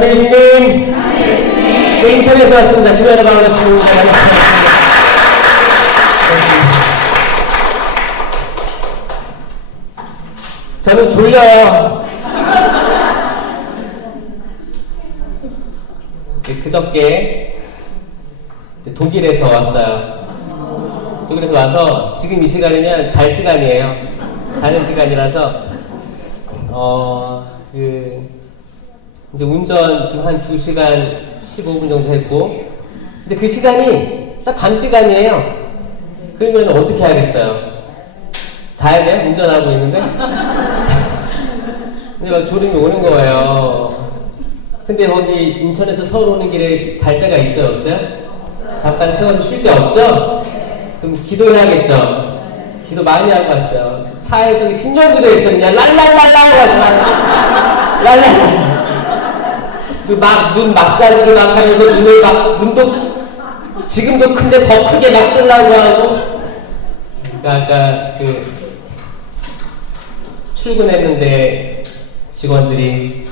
참여 예수님. 네, 인천에서 왔습니다. 김연아 반갑습니다. 저는 졸려요. 그저께 독일에서 왔어요. 독일에서 와서 지금 이 시간이면 잘 시간이에요. 자는 시간이라서 이제 운전 지금 한 2시간 15분 정도 했고, 근데 그 시간이 딱 밤 시간이에요. 그러면 어떻게 하겠어요? 자야 돼요? 운전하고 있는데? 근데 막 졸음이 오는 거예요. 근데 거기 인천에서 서울 오는 길에 잘 데가 있어요? 없어요? 잠깐 세워서 쉴 데 없죠? 그럼 기도해야겠죠? 기도 많이 하고 왔어요. 차에서 10년 기도했어요. 그냥 랄랄랄랄 막 눈 마사지를 막 하면서 눈도 지금도 큰데 더 크게 막 뜨려고 하고. 아까 출근했는데 직원들이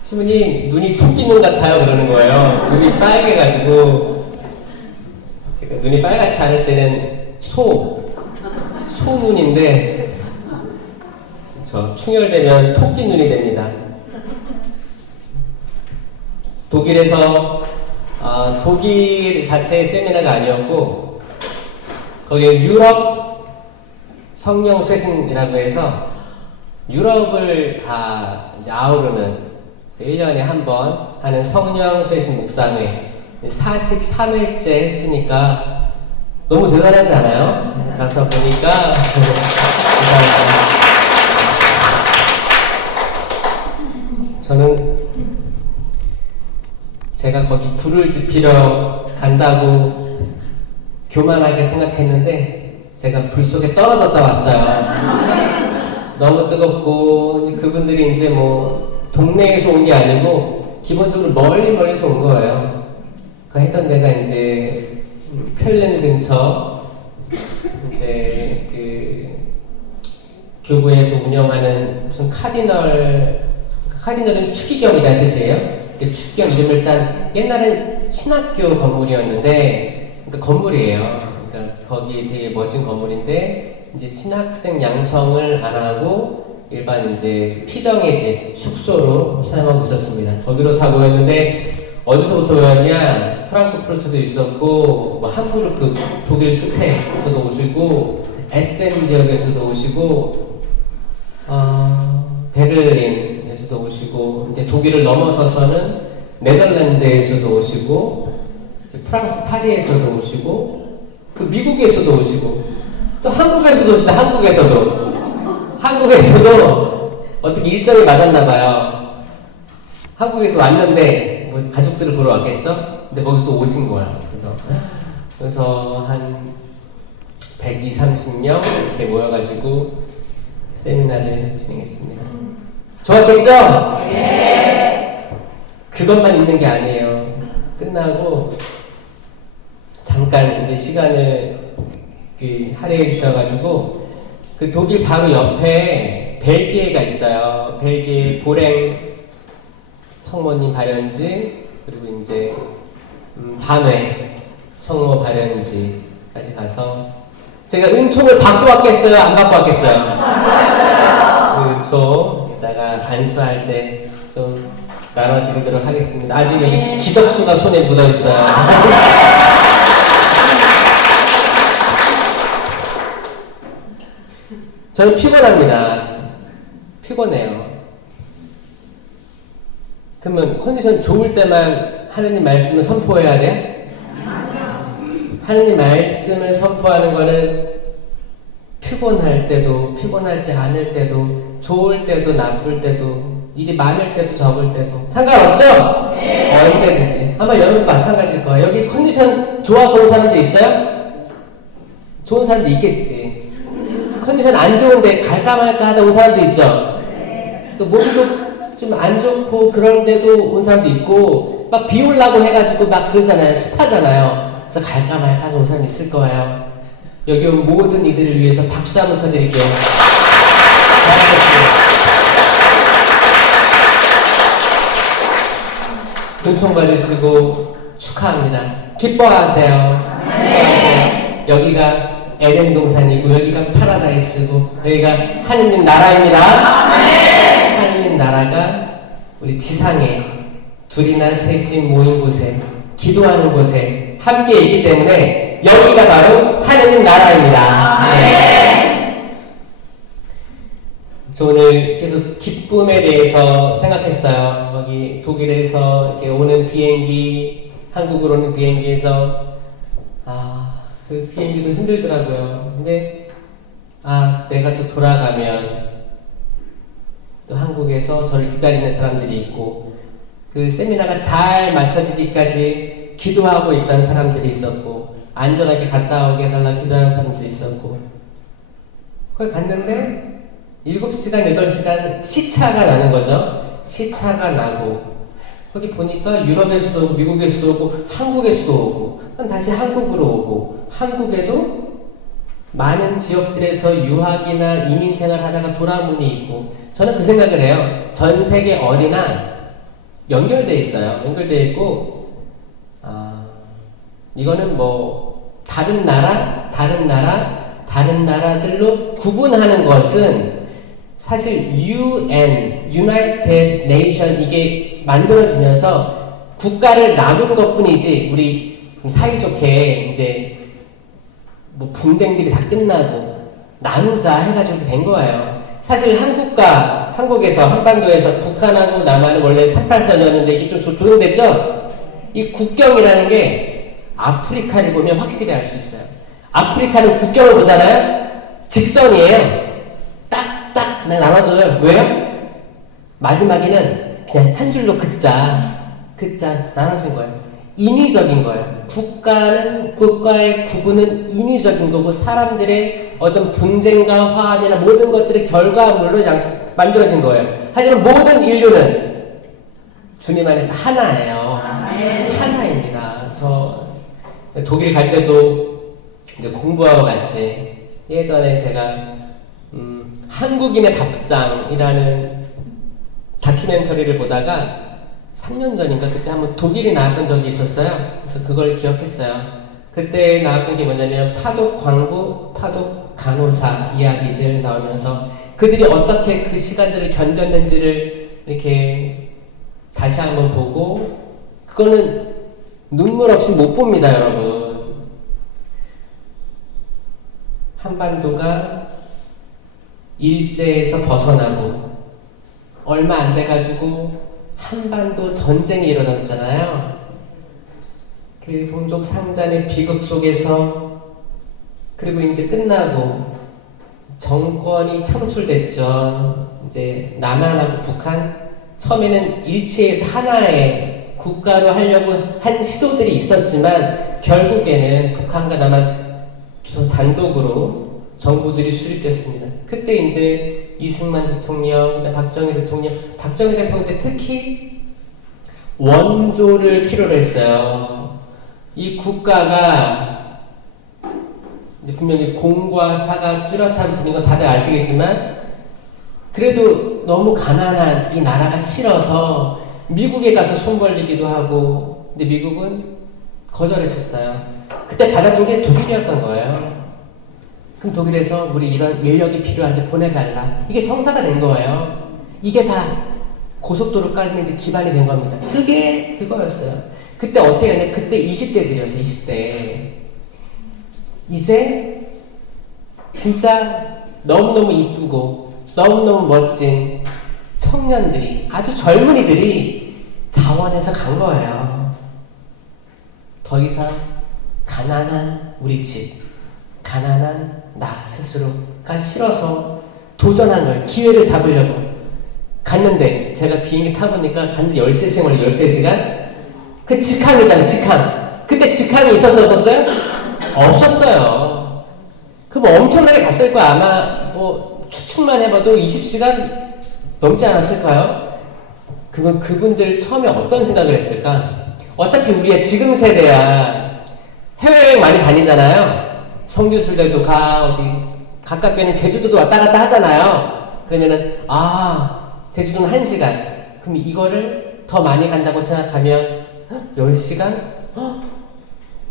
시부님 눈이 토끼눈 같아요 그러는 거예요. 눈이 빨개가지고. 제가 눈이 빨갛지 않을 때는 소눈인데 저 충혈되면 토끼눈이 됩니다. 독일에서 독일 자체의 세미나가 아니었고, 거기에 유럽 성령 쇄신이라고 해서 유럽을 다 이제 아우르는 1년에 한 번 하는 성령 쇄신 묵상회 43회째 했으니까 너무 대단하지 않아요? 가서 보니까 저는 제가 거기 불을 지피러 간다고 교만하게 생각했는데 제가 불 속에 떨어졌다 왔어요. 너무 뜨겁고, 그분들이 이제 뭐 동네에서 온 게 아니고 기본적으로 멀리서 온 거예요. 그 했던 데가 이제 펼렌 근처 이제 교구에서 운영하는 무슨 카디널은 추기경이라는 뜻이에요. 추기경 이름을 일단 옛날엔 신학교 건물이었는데, 그러니까 건물이에요. 그러니까 거기 되게 멋진 건물인데 이제 신학생 양성을 안 하고 일반 이제 피정의 숙소로 사용하고 있었습니다. 거기로 다 모였는데 어디서부터 모였냐? 프랑크푸르트도 있었고, 뭐 함부르크 독일 끝에서도 오시고, 에센 지역에서도 오시고, 베를린에서도 오시고, 이제 독일을 넘어서서는 네덜란드에서도 오시고, 프랑스 파리에서도 오시고, 또 미국에서도 오시고, 또 한국에서도 오시다. 한국에서도 어떻게 일정이 맞았나봐요. 한국에서 왔는데 뭐 가족들을 보러 왔겠죠? 근데 거기서 또 오신 거야. 그래서 한 120, 30명 이렇게 모여가지고 세미나를 진행했습니다. 좋았겠죠? 네. 그것만 있는 게 아니에요. 끝나고 잠깐 이제 시간을 할애해 주셔가지고 그 독일 바로 옆에 벨기에가 있어요. 벨기에 보랭 성모님 발연지, 그리고 이제 반회 성모 발연지까지 가서 제가 은총을 받고 왔겠어요? 안 받고 왔겠어요? 은총 이따가 반수할 때 좀 나눠드리도록 하겠습니다. 아직 여기 기적수가 손에 묻어있어요. 저는 피곤합니다. 피곤해요. 그러면 컨디션 좋을 때만 하느님 말씀을 선포해야 돼? 하느님 말씀을 선포하는 거는 피곤할 때도, 피곤하지 않을 때도, 좋을 때도, 나쁠 때도, 일이 많을 때도, 적을 때도 상관없죠? 네. 언제든지. 아마 여러분도 마찬가지일 거예요. 여기 컨디션 좋아서 온 사람도 있어요? 좋은 사람도 있겠지. 컨디션 안 좋은데 갈까 말까 하다 온 사람도 있죠? 네. 또 몸도 좀 안 좋고 그런데도 온 사람도 있고, 막 비 올라고 해가지고 막 그러잖아요. 습하잖아요. 그래서 갈까 말까 하는 온 사람이 있을 거예요. 여기 온 모든 이들을 위해서 박수 한번 쳐드릴게요. 군총 받으시고 축하합니다. 기뻐하세요. 기뻐하세요. 여기가 에덴 동산이고 여기가 파라다이스고 여기가 하느님 나라입니다. 하느님 나라가 우리 지상에 둘이나 셋이 모인 곳에 기도하는 곳에 함께 있기 때문에 여기가 바로 하느님 나라입니다. 네. 저 오늘 계속 기쁨에 대해서 생각했어요. 여기 독일에서 이렇게 오는 비행기, 한국으로 오는 비행기에서 그 비행기도 힘들더라고요. 근데 내가 또 돌아가면 또 한국에서 저를 기다리는 사람들이 있고 그 세미나가 잘 맞춰지기까지 기도하고 있던 사람들이 있었고 안전하게 갔다 오게 해달라 기도하는 사람들이 있었고 거기 갔는데 7시간, 8시간 시차가 나는 거죠. 시차가 나고 거기 보니까 유럽에서도 오고 미국에서도 오고 한국에서도 오고 다시 한국으로 오고 한국에도 많은 지역들에서 유학이나 이민 생활 하다가 돌아온 분이 있고 저는 그 생각을 해요. 전 세계 어디나 연결되어 있어요. 연결되어 있고 이거는 뭐 다른 나라들로 구분하는 것은 사실 UN, United Nation 이게 만들어지면서 국가를 나눈 것뿐이지 우리 사이좋게 이제 뭐 분쟁들이 다 끝나고 나누자 해가지고 된 거예요. 사실 한국에서 한반도에서 북한하고 남한은 원래 3·8선이었는데 이게 좀 조정됐죠? 이 국경이라는 게 아프리카를 보면 확실히 알 수 있어요. 아프리카는 국경을 보잖아요. 직선이에요. 딱 나눠져요. 왜요? 마지막에는 그냥 한 줄로 긋자 나눠진 거예요. 인위적인 거예요. 국가의 구분은 인위적인 거고 사람들의 어떤 분쟁과 화합이나 모든 것들의 결과물로 만들어진 거예요. 하지만 모든 인류는 주님 안에서 하나예요. 하나입니다. 저 독일 갈 때도 이제 공부하고 같이 예전에 제가 한국인의 밥상이라는 다큐멘터리를 보다가 3년 전인가 그때 한번 독일이 나왔던 적이 있었어요. 그래서 그걸 기억했어요. 그때 나왔던 게 뭐냐면 파독 광부, 파독 간호사 이야기들 나오면서 그들이 어떻게 그 시간들을 견뎠는지를 이렇게 다시 한번 보고 그거는 눈물 없이 못 봅니다, 여러분. 한반도가 일제에서 벗어나고 얼마 안 돼가지고 한반도 전쟁이 일어났잖아요. 그 동족 상잔의 비극 속에서 그리고 이제 끝나고 정권이 창출됐죠. 이제 남한하고 북한 처음에는 일치해서 하나의 국가로 하려고 한 시도들이 있었지만 결국에는 북한과 남한 단독으로 정부들이 수립됐습니다. 그때 이제 이승만 대통령, 박정희 대통령 때 특히 원조를 필요로 했어요. 이 국가가 이제 분명히 공과 사가 뚜렷한 분인 건 다들 아시겠지만 그래도 너무 가난한 이 나라가 싫어서 미국에 가서 손 벌리기도 하고 근데 미국은 거절했었어요. 그때 받아준 게 독일이었던 거예요. 그럼 독일에서 우리 이런 인력이 필요한데 보내달라. 이게 성사가 된 거예요. 이게 다 고속도로 깔는 데 기반이 된 겁니다. 그게 그거였어요. 그때 어떻게 했냐? 그때 20대들이었어요. 20대. 이제 진짜 너무너무 이쁘고 너무너무 멋진 청년들이 아주 젊은이들이 자원해서 간 거예요. 더 이상 가난한 우리 집 가난한 나 스스로가 싫어서 도전한 거예요. 기회를 잡으려고 갔는데 제가 비행기 타보니까 갔는데 13시간 걸려 13시간 그 직항이잖아요. 직항 그때 직항이 있어서 없었어요? 없었어요. 그럼 엄청나게 갔을 거야. 아마 뭐 추측만 해봐도 20시간 넘지 않았을까요? 그분들 처음에 어떤 생각을 했을까? 어차피 우리가 지금 세대야 해외여행 많이 다니잖아요. 성교술대도 어디 가깝게는 제주도도 왔다 갔다 하잖아요. 그러면은 제주도는 1시간. 그럼 이거를 더 많이 간다고 생각하면 10시간?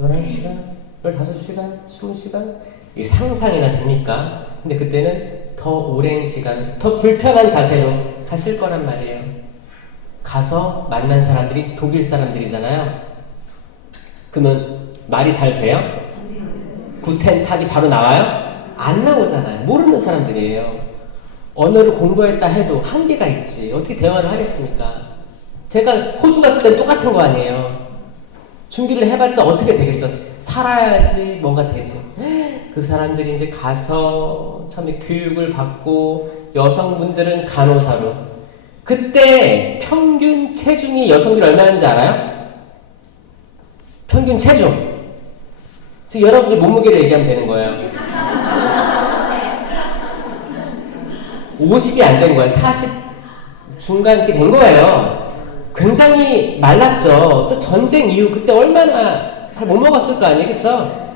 11시간? 15시간? 20시간? 이 상상이나 됩니까? 근데 그때는 더 오랜 시간, 더 불편한 자세로 갔을 거란 말이에요. 가서 만난 사람들이 독일 사람들이잖아요. 그러면 말이 잘 돼요? 구텐탁이 바로 나와요? 안 나오잖아요. 모르는 사람들이에요. 언어를 공부했다 해도 한계가 있지. 어떻게 대화를 하겠습니까? 제가 호주 갔을 땐 똑같은 거 아니에요. 준비를 해봤자 어떻게 되겠어? 살아야지 뭔가 되지. 그 사람들이 이제 가서 처음에 교육을 받고 여성분들은 간호사로. 그때 평균 체중이 여성들이 얼마인지 알아요? 평균 체중. 지금 여러분들 몸무게를 얘기하면 되는 거예요. 50이 안 된 거예요. 40 중간 이렇게 된 거예요. 굉장히 말랐죠. 또 전쟁 이후 그때 얼마나 잘 못 먹었을 거 아니에요, 그쵸?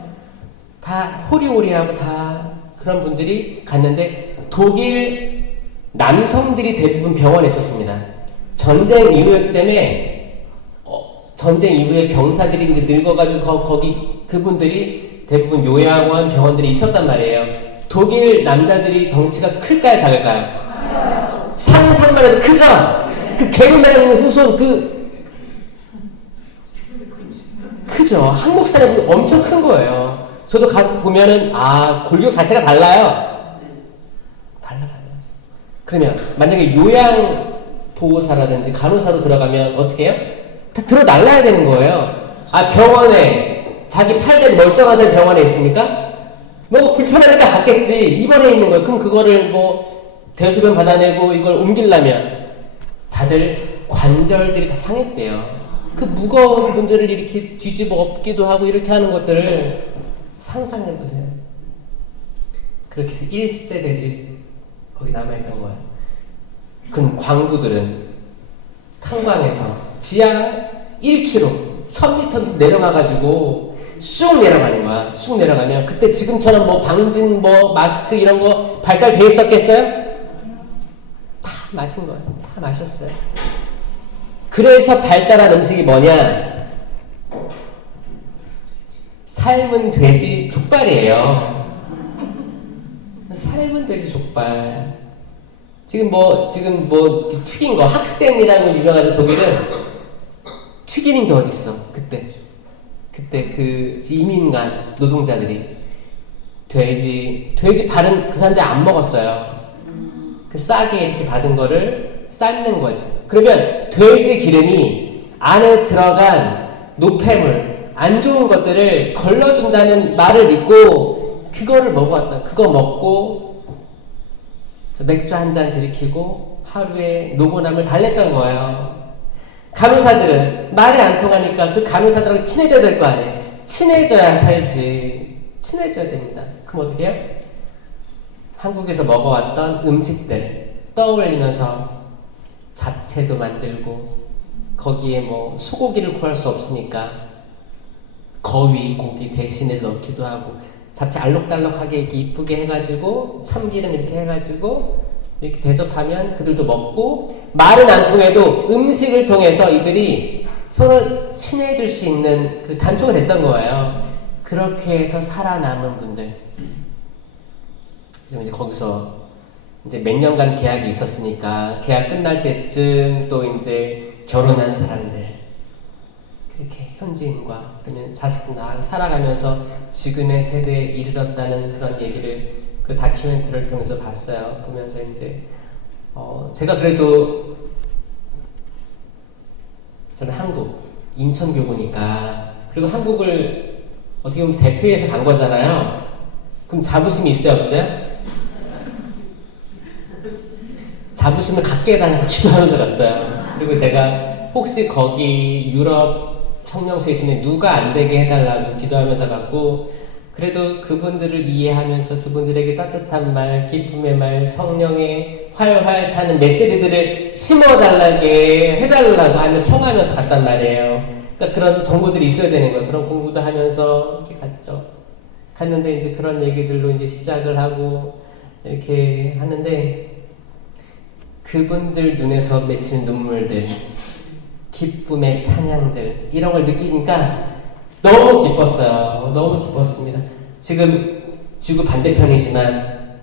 다 호리호리하고 다 그런 분들이 갔는데 독일 남성들이 대부분 병원에 있었습니다. 전쟁 이후였기 때문에 전쟁 이후에 병사들이 이제 늙어가지고 거기 그분들이 대부분 요양원 병원들이 있었단 말이에요. 독일 남자들이 덩치가 클까요, 작을까요? 상상만 해도 크죠? 그 개그맨 후손 크죠? 한국 사람이 엄청 큰 거예요. 저도 가서 보면은 골격 자체가 달라요. 달라. 그러면 만약에 요양보호사라든지 간호사로 들어가면 어떻게 해요? 다 들어 날라야 되는 거예요. 병원에 자기 팔다리 멀쩡한 사람이 병원에 있습니까? 뭐 불편하니까 갔겠지. 입원해 있는 거예요. 그럼 그거를 뭐 대소변 받아내고 이걸 옮기려면 다들 관절들이 다 상했대요. 그 무거운 분들을 이렇게 뒤집어 엎기도 하고 이렇게 하는 것들을 상상해보세요. 그렇게 해서 1세대들이 거기 남아있던 거예요. 그럼 광부들은 탄광에서 지하 1km, 1000m 내려가가지고 쑥 내려가는 거야. 쑥 내려가면 그때 지금처럼 뭐 방진 마스크 이런 거 발달돼 있었겠어요? 다 마신 거예요. 다 마셨어요. 그래서 발달한 음식이 뭐냐? 삶은 돼지 족발이에요. 삶은 돼지 족발. 지금 튀긴 거, 학생이라고 유명하던 독일은 튀기는 게 어딨어, 그때 그 이민간 노동자들이 돼지 발은 그 사람들이 안 먹었어요. 그 싸게 이렇게 받은 거를 삶는 거지. 그러면 돼지 기름이 안에 들어간 노폐물, 안 좋은 것들을 걸러준다는 말을 믿고 그거를 먹어왔다. 그거 먹고 맥주 한 잔 들이키고 하루에 노곤함을 달랬던 거예요. 간호사들은 말이 안 통하니까 그 간호사들하고 친해져야 될 거 아니에요. 친해져야 살지. 친해져야 됩니다. 그럼 어떻게 해요? 한국에서 먹어왔던 음식들 떠올리면서 잡채도 만들고 거기에 뭐 소고기를 구할 수 없으니까 거위 고기 대신해서 넣기도 하고 잡채 알록달록하게 이렇게 이쁘게 해가지고 참기름 이렇게 해가지고 이렇게 대접하면 그들도 먹고 말은 안 통해도 음식을 통해서 이들이 서로 친해질 수 있는 그 단초가 됐던 거예요. 그렇게 해서 살아남은 분들. 그리고 이제 거기서 이제 몇 년간 계약이 있었으니까 계약 끝날 때쯤 또 이제 결혼한 사람들 그렇게 현지인과 그러면 자식들 낳아 살아가면서 지금의 세대에 이르렀다는 그런 얘기를 그 다큐멘터리를 통해서 봤어요. 보면서 이제 제가 그래도 저는 한국 인천교구니까 그리고 한국을 어떻게 보면 대표해서 간 거잖아요. 그럼 자부심이 있어요, 없어요? 자부심을 갖게 해달라고 기도하면서 갔어요. 그리고 제가 혹시 거기 유럽 성령체심에 누가 안 되게 해달라고 기도하면서 갔고 그래도 그분들을 이해하면서 그분들에게 따뜻한 말, 기쁨의 말, 성령의 활활 타는 메시지들을 심어달라게 해달라고 하면서 청하면서 갔단 말이에요. 그러니까 그런 정보들이 있어야 되는 거예요. 그런 공부도 하면서 이렇게 갔죠. 갔는데 이제 그런 얘기들로 이제 시작을 하고 이렇게 하는데 그분들 눈에서 맺히는 눈물들 기쁨의 찬양들 이런 걸 느끼니까 너무 기뻤어요. 너무 기뻤습니다. 지금 지구 반대편이지만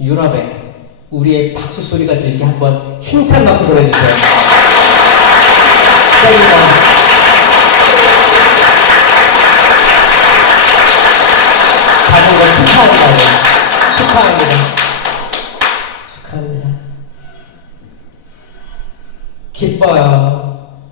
유럽에 우리의 박수 소리가 들리게 한번 힘찬 박수 보내주세요. 받은 거 축하합니다. 축하합니다. 기뻐요.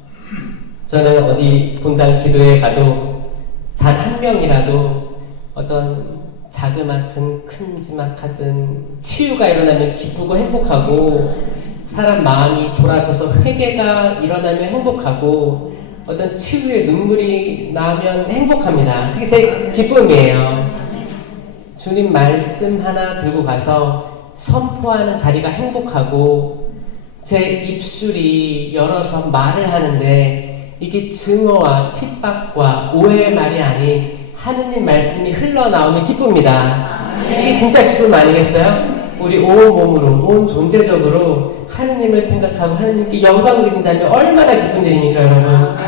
저는 어디 본당 기도회 가도 단 한 명이라도 어떤 자그마한 큼지막하든 치유가 일어나면 기쁘고 행복하고, 사람 마음이 돌아서서 회개가 일어나면 행복하고, 어떤 치유의 눈물이 나면 행복합니다. 그게 제 기쁨이에요. 주님 말씀 하나 들고 가서 선포하는 자리가 행복하고, 제 입술이 열어서 말을 하는데 이게 증오와 핍박과 오해의 말이 아닌 하느님 말씀이 흘러나오면 기쁩니다. 이게 진짜 기쁨 아니겠어요? 우리 온 몸으로, 온 존재적으로 하느님을 생각하고 하느님께 영광 드린다면 얼마나 기쁜 일입니까, 여러분?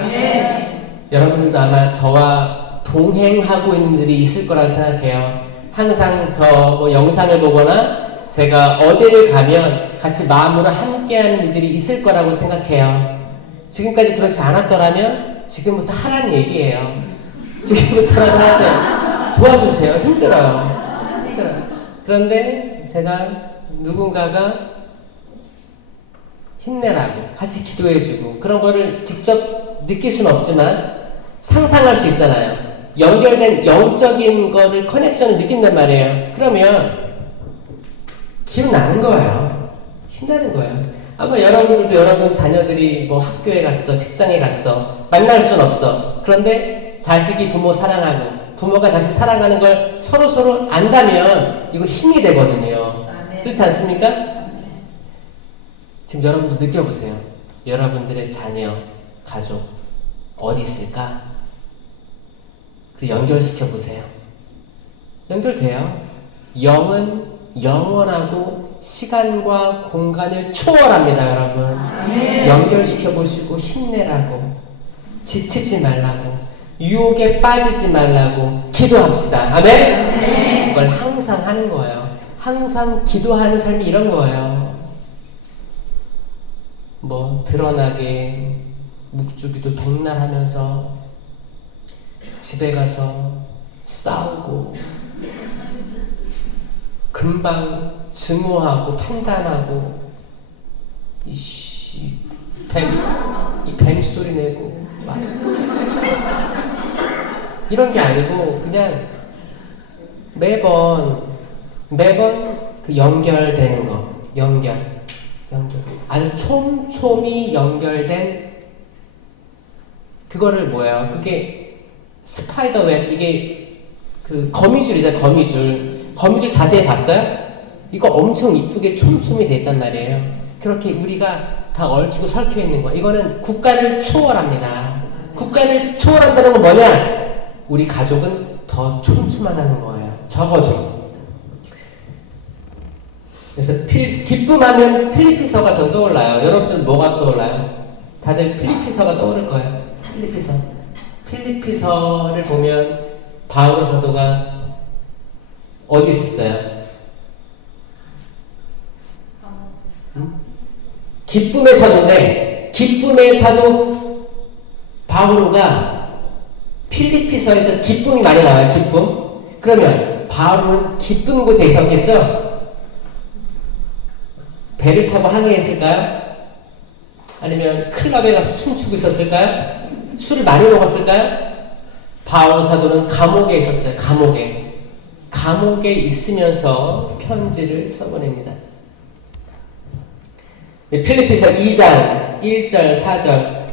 여러분들도 아마 저와 동행하고 있는 분들이 있을 거라고 생각해요. 항상 저 뭐 영상을 보거나 제가 어디를 가면 같이 마음으로 함께하는 이들이 있을 거라고 생각해요. 지금까지 그렇지 않았더라면 지금부터 하라는 얘기예요. 지금부터라도 하세요. 도와주세요. 힘들어요. 그런데 제가 누군가가 힘내라고 같이 기도해주고 그런 거를 직접 느낄 수는 없지만 상상할 수 있잖아요. 연결된 영적인 거를 커넥션을 느낀단 말이에요. 그러면 기분 나는 거예요. 신나는 거예요. 아마 여러분들도 여러분 자녀들이 뭐 학교에 갔어, 직장에 갔어, 만날 순 없어. 그런데 자식이 부모 사랑하고 부모가 자식 사랑하는 걸 서로 안다면 이거 힘이 되거든요. 그렇지 않습니까? 지금 여러분도 느껴보세요. 여러분들의 자녀, 가족 어디 있을까? 그리고 연결시켜 보세요. 연결돼요. 영은 영원하고 시간과 공간을 초월합니다, 여러분. 연결시켜 보시고 힘내라고, 지치지 말라고, 유혹에 빠지지 말라고 기도합시다. 아멘? 그걸 항상 하는 거예요. 항상 기도하는 삶이 이런 거예요. 뭐 드러나게 묵주기도 백날 하면서 집에 가서 싸우고 금방 증오하고 판단하고 이 뱀소리 내고 막 이런 게 아니고 그냥 매번 그 연결되는 거, 연결 아주 촘촘히 연결된 그거를 뭐예요? 그게 스파이더웹, 이게 그 거미줄이잖아요. 거미줄 자세히 봤어요? 이거 엄청 이쁘게 촘촘히 돼 있단 말이에요. 그렇게 우리가 다 얽히고 설켜 있는 거. 이거는 국가를 초월합니다. 국가를 초월한다는 건 뭐냐? 우리 가족은 더 촘촘하다는 거예요. 적어도. 그래서 기쁨하면 필리피서가 전 떠올라요. 여러분들 뭐가 떠올라요? 다들 필리피서가 떠오를 거예요. 필리피서를 보면 바울 사도가 어디 있었어요? 기쁨의 사도인데, 기쁨의 사도 바울가 필리피서에서 기쁨이 많이 나와요. 기쁨. 그러면 바울은 기쁜 곳에 있었겠죠? 배를 타고 항해에 있을까요? 아니면 클럽에 가서 춤추고 있었을까요? 술을 많이 먹었을까요? 바울 사도는 감옥에 있었어요. 감옥에 있으면서 편지를 써보냅니다. 필리피서 2장 1절 4절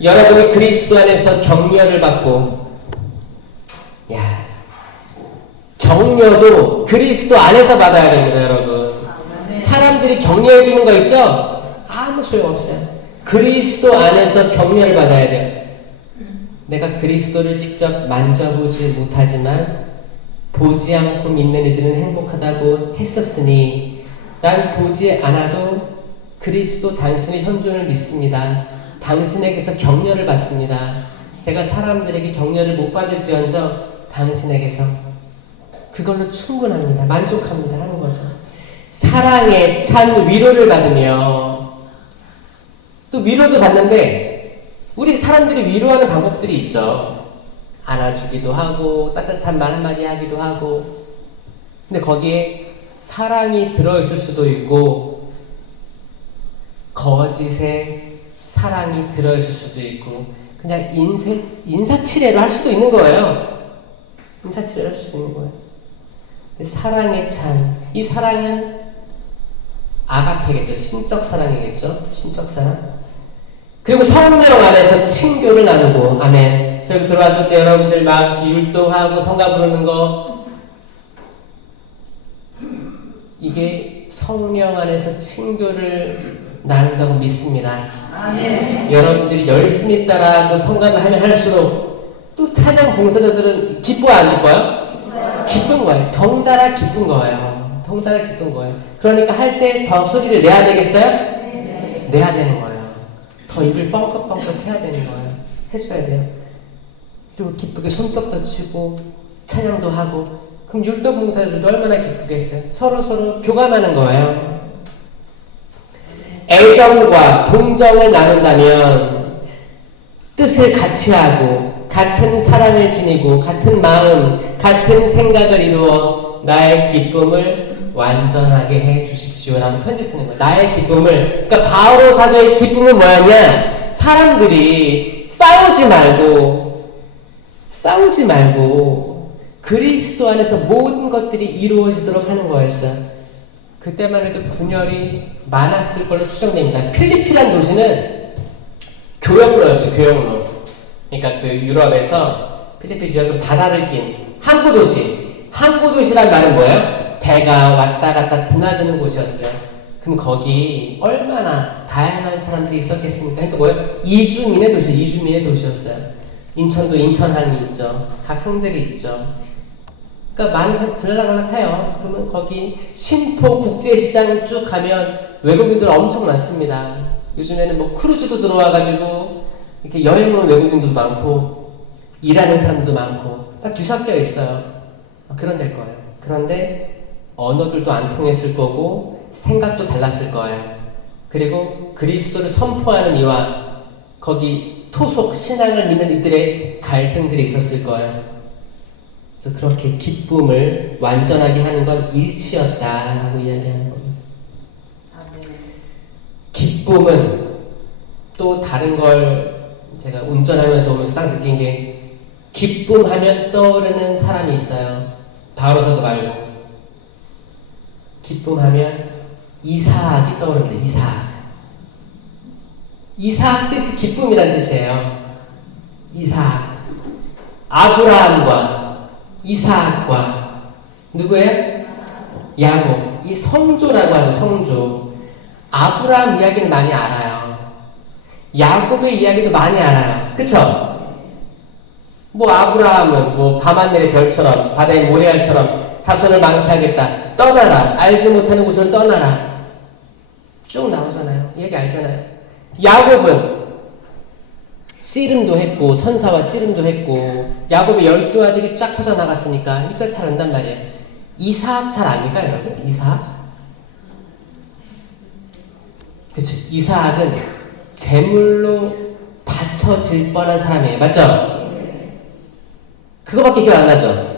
여러분이 그리스도 안에서 격려를 받고, 격려도 그리스도 안에서 받아야 됩니다, 여러분. 사람들이 격려해 주는 거 있죠? 아무 소용없어요. 그리스도 안에서 격려를 받아야 돼요. 내가 그리스도를 직접 만져보지 못하지만 보지 않고 믿는 이들은 행복하다고 했었으니 난 보지 않아도 그리스도 당신의 현존을 믿습니다. 당신에게서 격려를 받습니다. 제가 사람들에게 격려를 못 받을지언정 당신에게서 그걸로 충분합니다. 만족합니다. 하는 거죠. 사랑에 찬 위로를 받으며 또 위로도 받는데 우리 사람들이 위로하는 방법들이 있죠. 안아주기도 하고 따뜻한 말 한마디 하기도 하고 근데 거기에 사랑이 들어있을 수도 있고 거짓의 사랑이 들어있을 수도 있고 그냥 인사치레를 할 수도 있는 거예요. 인사치레를 할 수도 있는 거예요. 사랑에 찬 이 사랑은 아가페겠죠. 신적 사랑이겠죠. 신적 사랑. 그리고 성령 안에서 친교를 나누고 아멘. 저기 들어왔을 때 여러분들 막 율동하고 성가 부르는 거 이게 성령 안에서 친교를 나눈다고 믿습니다. 아멘. 여러분들이 열심히 따라하고 성가를 하면 할수록 또 찬양 봉사자들은 기뻐 안 기뻐요? 기쁜 거예요. 덩달아 기쁜 거예요. 덩달아 기쁜 거예요. 그러니까 할 때 더 소리를 내야 되겠어요? 네. 내야 되는 거예요. 더 입을 뻥긋뻥긋 해야 되는 거예요. 해줘야 돼요. 그리고 기쁘게 손뼉도 치고 찬양도 하고 그럼 율동 봉사자들도 얼마나 기쁘겠어요. 서로 교감하는 거예요. 애정과 동정을 나눈다면 뜻을 같이 하고 같은 사랑을 지니고 같은 마음, 같은 생각을 이루어 나의 기쁨을 완전하게 해 주십시오라고 편지 쓰는 거예요. 나의 기쁨을 그러니까 바오로 사도의 기쁨은 뭐였냐? 사람들이 싸우지 말고 그리스도 안에서 모든 것들이 이루어지도록 하는 거였어요. 그때만 해도 분열이 많았을 걸로 추정됩니다. 필리핀이라는 도시는 교역로였어요. 교역로. 그러니까 그 유럽에서 필리핀 지역은 바다를 낀 항구도시. 항구도시란 말은 뭐예요? 배가 왔다 갔다 드나드는 곳이었어요. 그럼 거기 얼마나 다양한 사람들이 있었겠습니까? 그러니까 뭐예요? 이주민의 도시였어요. 인천도 인천항이 있죠. 각 항들이 있죠. 그러니까 많이 들락날락해요. 그러면 거기 신포 국제시장 쭉 가면 외국인들 엄청 많습니다. 요즘에는 뭐 크루즈도 들어와가지고 이렇게 여행 온 외국인들도 많고 일하는 사람들도 많고 막 뒤섞여 있어요. 그런 데일 거예요. 그런데 언어들도 안 통했을 거고 생각도 달랐을 거예요. 그리고 그리스도를 선포하는 이와 거기 토속 신앙을 믿는 이들의 갈등들이 있었을 거예요. 그래서 그렇게 기쁨을 완전하게 하는 건 일치였다라고 이야기하는 겁니다. 기쁨은 또 다른 걸 제가 운전하면서 오면서 딱 느낀 게 기쁨하면 떠오르는 사람이 있어요. 바로서도 말고 기쁨하면 이삭이 떠오릅니다. 이삭 뜻이 기쁨이란 뜻이에요. 이삭 아브라함과 이삭과 누구예요? 야곱. 이 성조라고 하죠. 성조. 아브라함 이야기는 많이 알아요. 야곱의 이야기도 많이 알아요. 그쵸? 뭐 아브라함은 뭐 밤하늘의 별처럼 바다의 모래알처럼 자손을 많게 하겠다. 떠나라. 알지 못하는 곳으로 떠나라. 쭉 나오잖아요. 얘기 알잖아요. 야곱은 씨름도 했고 천사와 씨름도 했고 야곱의 12아들이 쫙 퍼져나갔으니까 이거 잘 안단 말이에요. 이삭 잘 압니까 여러분? 이삭? 그쵸. 이삭은 재물로 바쳐질 뻔한 사람이에요. 맞죠? 그거밖에 기억 안 나죠?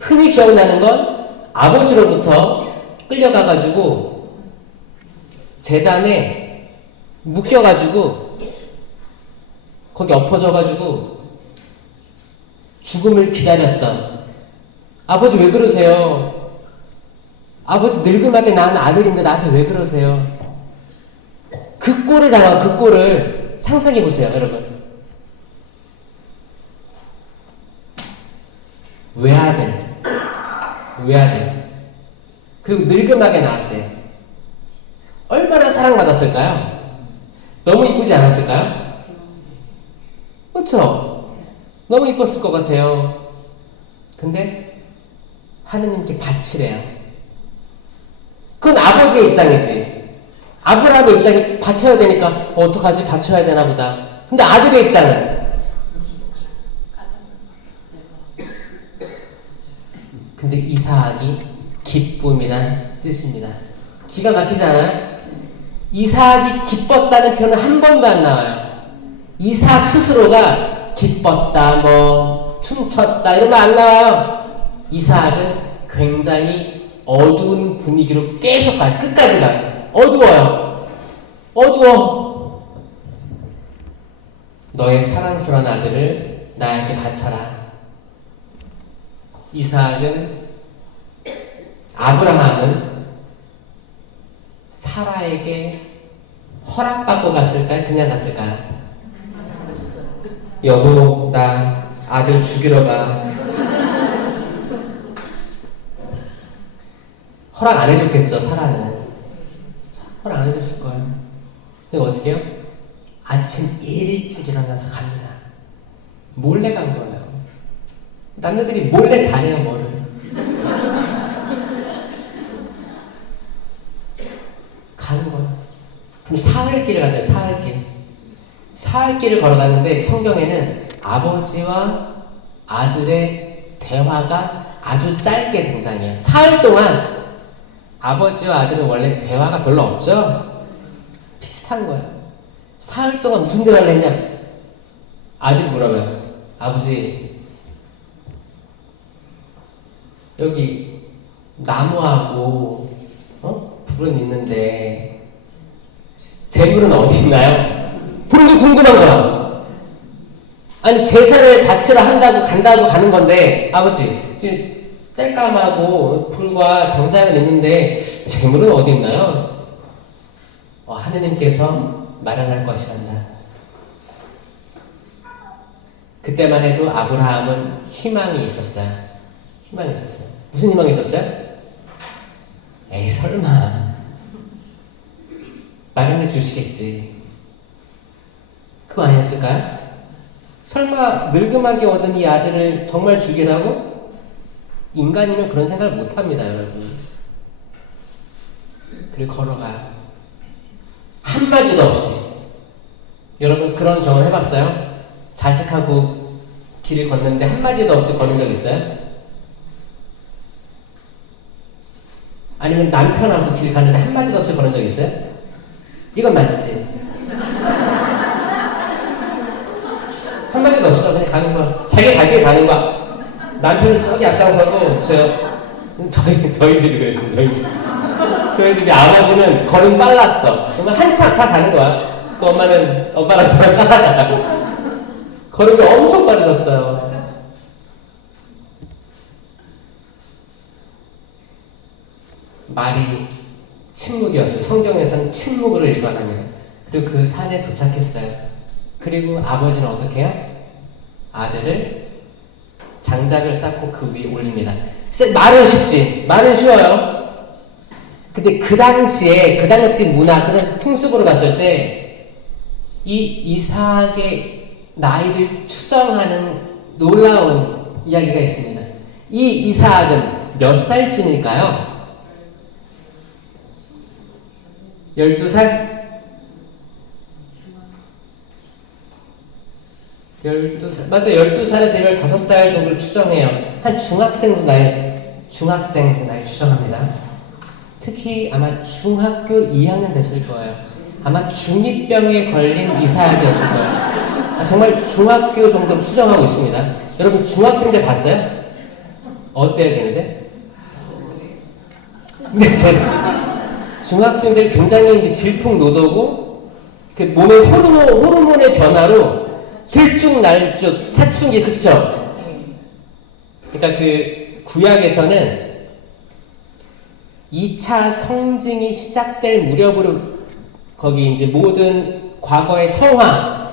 흔히 기억나는 건 아버지로부터 끌려가가지고 재단에 묶여가지고 거기 엎어져가지고 죽음을 기다렸던 아버지 왜 그러세요? 아버지 늙음하게 낳은 아들인데 나한테 왜 그러세요? 그 꼴을 당한 그 꼴을 상상해 보세요, 여러분. 외아들. 그리고 늙음하게 낳았대. 얼마나 사랑받았을까요? 너무 이쁘지 않았을까요? 그렇죠? 너무 이뻤을 것 같아요. 근데 하느님께 바치래요. 그건 아버지의 입장이지. 아브라함의 입장이 바쳐야 되니까 어떡하지? 바쳐야 되나 보다. 근데 아들의 입장은 근데 이삭이 기쁨이란 뜻입니다. 기가 막히지 않아요? 이삭이 기뻤다는 표현은 한 번도 안 나와요. 이삭 스스로가 기뻤다, 뭐 춤췄다 이런 말 안 나와요. 이삭은 굉장히 어두운 분위기로 계속 가요. 끝까지 가요. 어두워요. 어두워. 너의 사랑스러운 아들을 나에게 바쳐라. 이삭은 아브라함은 사라에게 허락받고 갔을까요? 그냥 갔을까요? 여보, 나 아들 죽이러 가. 허락 안 해줬겠죠, 사라는. 허락 안 해줬을 거예요. 그러니까 어떻게 해요? 아침 일찍 일어나서 갑니다. 몰래 간 거예요. 남자들이 몰래 잘해요, 뭐를. 가는 거예요. 그럼 사흘길을 갔대요, 사흘길. 사흘길을 걸어갔는데 성경에는 아버지와 아들의 대화가 아주 짧게 등장해요. 사흘 동안 아버지와 아들은 원래 대화가 별로 없죠? 비슷한 거예요. 사흘 동안 무슨 대화를 했냐? 아들이 물어봐요. 아버지, 여기 나무하고 불은 있는데 재물은 어디 있나요? 본인도 궁금한 거야. 아니 제사를 바치러 한다고 간다고 가는 건데 아버지 지금 땔감하고 불과 정장은 있는데 재물은 어디 있나요? 하느님께서 마련할 것이란다. 그때만 해도 아브라함은 희망이 있었어요. 희망이 있었어요. 무슨 희망이 있었어요? 에이 설마 마련해 주시겠지. 그거 아니었을까요? 설마 늙음하게 얻은 이 아들을 정말 죽이라고? 인간이면 그런 생각을 못합니다, 여러분. 그리고 걸어가요. 한마디도 없이. 여러분 그런 경험 해봤어요? 자식하고 길을 걷는데 한마디도 없이 걷는 적 있어요? 아니면 남편하고 길 가는데 한마디도 없이 걸은 적 있어요? 이건 맞지? 한마디도 없어. 그냥 가는 거야. 자기 갈 길 가는 거야. 남편은 저기 앞장서고 저희 집이 그랬어요. 저희 집. 저희 집이 아버지는 걸음 빨랐어. 그러면 한참 다 가는 거야. 그 엄마는 엄마랑 저랑 따라가다가 걸음이 엄청 빠르셨어요. 말이 침묵이었어요. 성경에서는 침묵으로 일관합니다. 그리고 그 산에 도착했어요. 그리고 아버지는 어떻게 해요? 아들을 장작을 쌓고 그 위에 올립니다. 말은 쉽지. 말은 쉬워요. 근데 그 당시 문화, 그 당시 풍습으로 봤을 때 이 이삭의 나이를 추정하는 놀라운 이야기가 있습니다. 이 이삭은 몇 살쯤일까요? 12살? 12살. 맞아요. 12살에서 15살 정도를 추정해요. 한 중학생 나이 추정합니다. 특히 아마 중학교 2학년 됐을 거예요. 아마 중2병에 걸린 이삭이었을 거예요. 정말 중학교 정도로 추정하고 있습니다. 여러분 중학생들 봤어요? 어때야 되는데? 중학생들 굉장히 이제 질풍노도고 그 몸의 호르몬의 변화로 들쭉날쭉 사춘기 그쵸? 그러니까 그 구약에서는 2차 성징이 시작될 무렵으로 거기 이제 모든 과거의 성화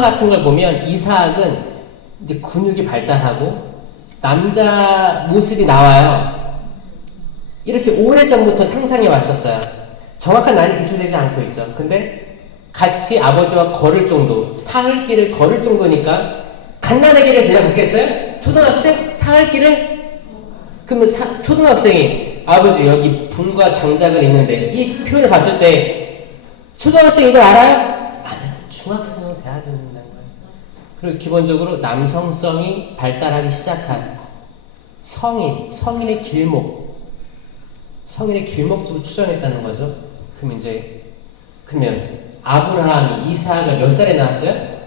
같은 걸 보면 이삭은 이제 근육이 발달하고 남자 모습이 나와요. 이렇게 오래전부터 상상해 왔었어요. 정확한 나이는 기술되지 않고 있죠. 근데 같이 아버지와 걸을 정도, 사흘길을 걸을 정도니까 갓난아기를 그냥 걷겠어요? 초등학생? 사흘길을? 그러면 초등학생이 아버지 여기 불과 장작을 있는데 이 표현을 봤을 때 초등학생 이걸 알아요? 중학생으로 돼야 된다는 거예요. 그리고 기본적으로 남성성이 발달하기 시작한 성인의 길목적으로 추정했다는 거죠. 그러면 아브라함이 이삭을 몇 살에 낳았어요?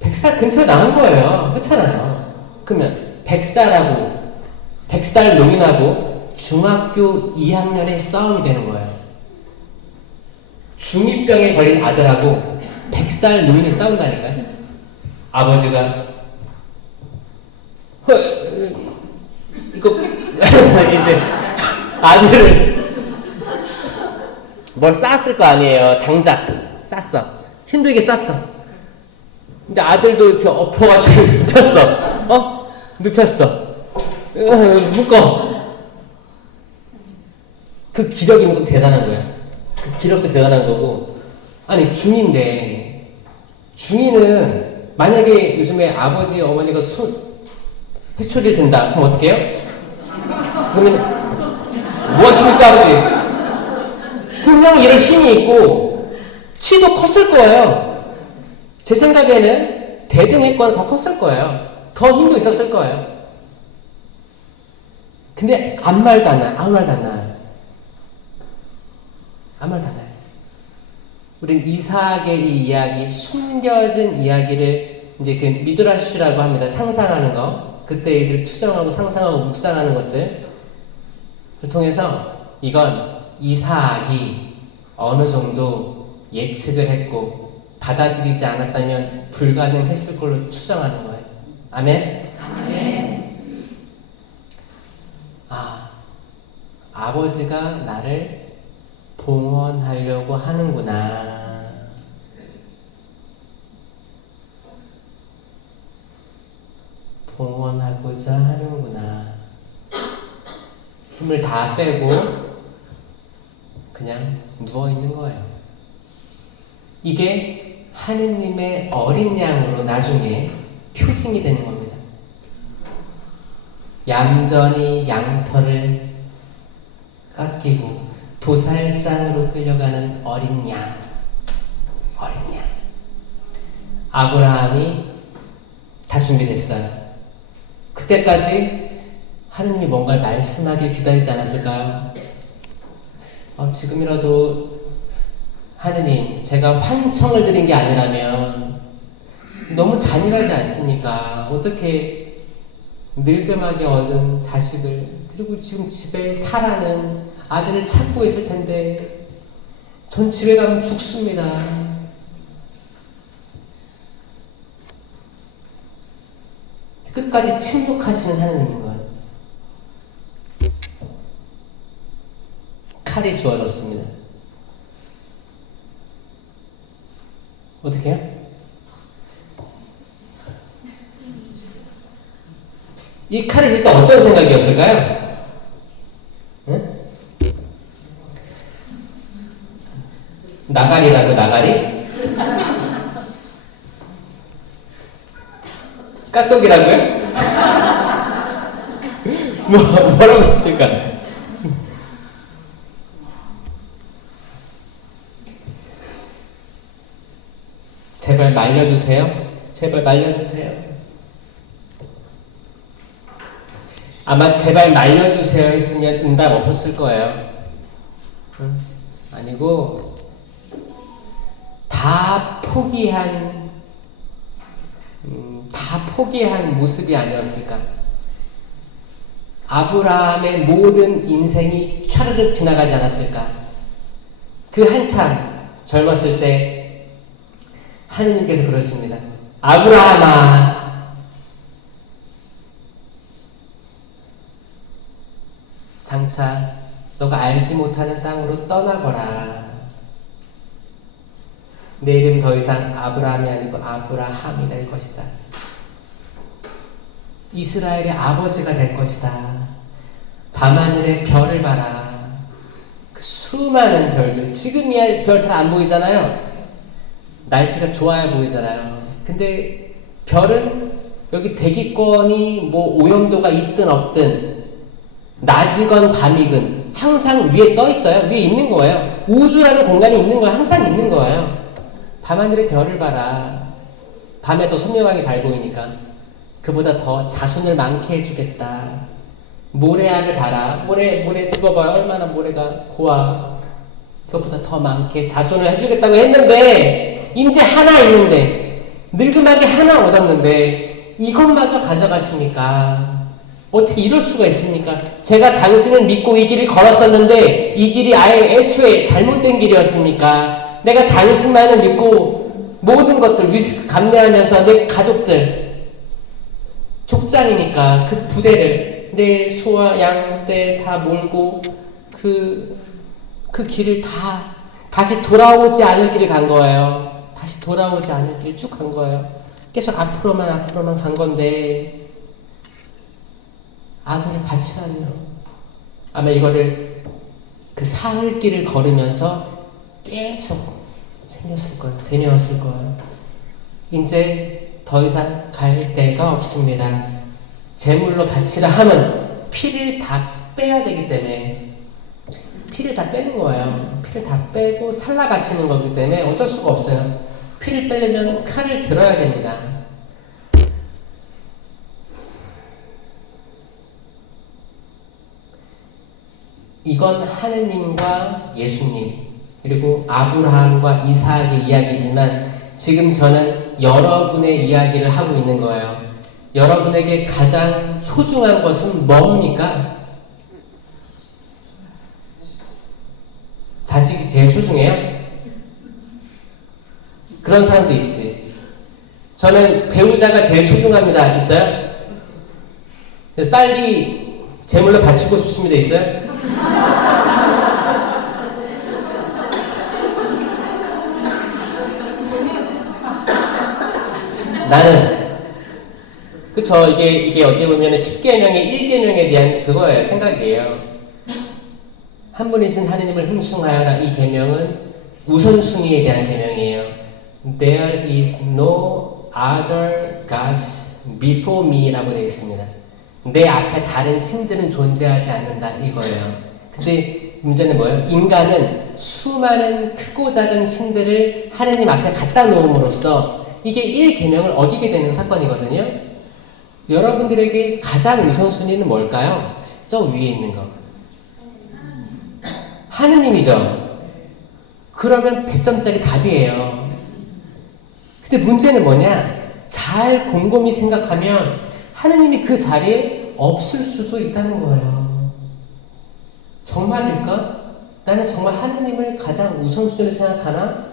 100살 근처에 낳은 거예요. 그렇잖아요. 그러면 100살 농인하고 중학교 2학년의 싸움이 되는 거예요. 중2병에 걸린 아들하고 100살 노인이 싸운다니까요. 아버지가 이거 이제 아들을 뭘 쌌을 거 아니에요. 장작 쌌어. 힘들게 쌌어. 근데 아들도 이렇게 엎어가지고 눕혔어. 눕혔어. 묶어. 그 기력 있는 것도 대단한 거야. 그 기력도 대단한 거고. 아니 중인데 중이는 만약에 요즘에 아버지 어머니가 회초리를 든다. 그럼 어떻게 해요? 그러면 뭐 하십니까 아버지? 분명히 이런 힘이 있고 키도 컸을 거예요. 제 생각에는 대등했거나 더 컸을 거예요. 더 힘도 있었을 거예요. 근데 아무 말도 안 나요. 아무 말도 안 나요. 아무 말도 안 나요. 우린 이삭의 이 이야기, 숨겨진 이야기를 이제 그 미드라시라고 합니다. 상상하는 거. 그때 일들을 추정하고 상상하고 묵상하는 것들. 를 통해서 이건 이삭이 어느 정도 예측을 했고 받아들이지 않았다면 불가능했을 걸로 추정하는 거예요. 아멘? 아멘. 아버지가 나를 봉헌하려고 하는구나. 봉헌하고자 하는구나. 힘을 다 빼고 그냥 누워있는 거예요. 이게 하느님의 어린 양으로 나중에 표징이 되는 겁니다. 얌전히 양털을 깎이고 도살장으로 끌려가는 어린 양. 아브라함이 다 준비됐어요. 그때까지 하느님이 뭔가 말씀하길 기다리지 않았을까요? 지금이라도 하느님, 제가 환청을 드린 게 아니라면 너무 잔인하지 않습니까? 어떻게 늙음하게 얻은 자식을, 그리고 지금 집에 사라는 아들을 찾고 있을 텐데 전 집에 가면 죽습니다. 끝까지 침묵하시는 하느님인 거예요. 칼이 주어졌습니다. 어떻게 해요? 이 칼을 줄 때 어떤 생각이었을까요? 응? 나가리라고 나가리? 깍두기라고요? 뭐라고 했을까? 제발 말려주세요. 제발 말려주세요. 아마 제발 말려주세요 했으면 응답 없었을 거예요. 아니고 다 포기한 모습이 아니었을까. 아브라함의 모든 인생이 차르륵 지나가지 않았을까. 그 한참 젊었을 때 하느님께서 그러십니다. 아브라함아, 장차 너가 알지 못하는 땅으로 떠나거라. 내 이름 더 이상 아브라함이 아니고 아브라함이 될 것이다. 이스라엘의 아버지가 될 것이다. 밤하늘의 별을 봐라. 그 수많은 별들. 지금이야 별 잘 안 보이잖아요. 날씨가 좋아야 보이잖아요. 근데 별은 여기 대기권이 뭐 오염도가 있든 없든 낮이건 밤이건 항상 위에 떠 있어요. 위에 있는 거예요. 우주라는 공간이 있는 거예요. 항상 있는 거예요. 밤하늘의 별을 봐라. 밤에 더 선명하게 잘 보이니까. 그보다 더 자손을 많게 해주겠다. 모래알을 봐라. 모래 집어봐요. 얼마나 모래가 고와. 그것보다 더 많게 자손을 해주겠다고 했는데, 이제 하나 있는데, 늙음하게 하나 얻었는데, 이것마저 가져가십니까? 어떻게 이럴 수가 있습니까? 제가 당신을 믿고 이 길을 걸었었는데, 이 길이 아예 애초에 잘못된 길이었습니까? 내가 당신만을 믿고 모든 것들 리스크 감내하면서 내 가족들, 족장이니까 그 부대를 내 소와 양떼 다 몰고 그 길을 다시 돌아오지 않을 길을 간 거예요. 다시 돌아오지 않을 길을 쭉 간 거예요. 계속 앞으로만 간 건데 아들을 바치라니요. 아마 이거를 그 사흘 길을 걸으면서 계속 생겼을 거예요. 되뇌었을 거예요. 이제 더 이상 갈 데가 없습니다. 제물로 바치라 하면 피를 다 빼야 되기 때문에 피를 다 빼는 거예요. 피를 다 빼고 살라 바치는 거기 때문에 어쩔 수가 없어요. 피를 빼려면 칼을 들어야 됩니다. 이건 하느님과 예수님 그리고 아브라함과 이삭의 이야기지만 지금 저는 여러분의 이야기를 하고 있는 거예요. 여러분에게 가장 소중한 것은 뭡니까? 자식이 제일 소중해요? 그런 사람도 있지. 저는 배우자가 제일 소중합니다. 있어요? 빨리 제물로 바치고 싶습니다. 있어요? 나는 그쵸. 이게 어떻게 보면 10계명의 1계명에 대한 그거예요. 생각이에요. 한 분이신 하느님을 흠숭하여라. 이 계명은 우선순위에 대한 계명이에요. There is no other gods before me 라고 되어 있습니다. 내 앞에 다른 신들은 존재하지 않는다 이거예요. 근데 문제는 뭐예요? 인간은 수많은 크고 작은 신들을 하느님 앞에 갖다 놓음으로써 이게 1계명을 어기게 되는 사건이거든요. 여러분들에게 가장 우선순위는 뭘까요? 저 위에 있는 거. 하느님이죠. 그러면 100점짜리 답이에요. 근데 문제는 뭐냐? 잘 곰곰이 생각하면 하느님이 그 자리에 없을 수도 있다는 거예요. 정말일까? 나는 정말 하느님을 가장 우선순위로 생각하나?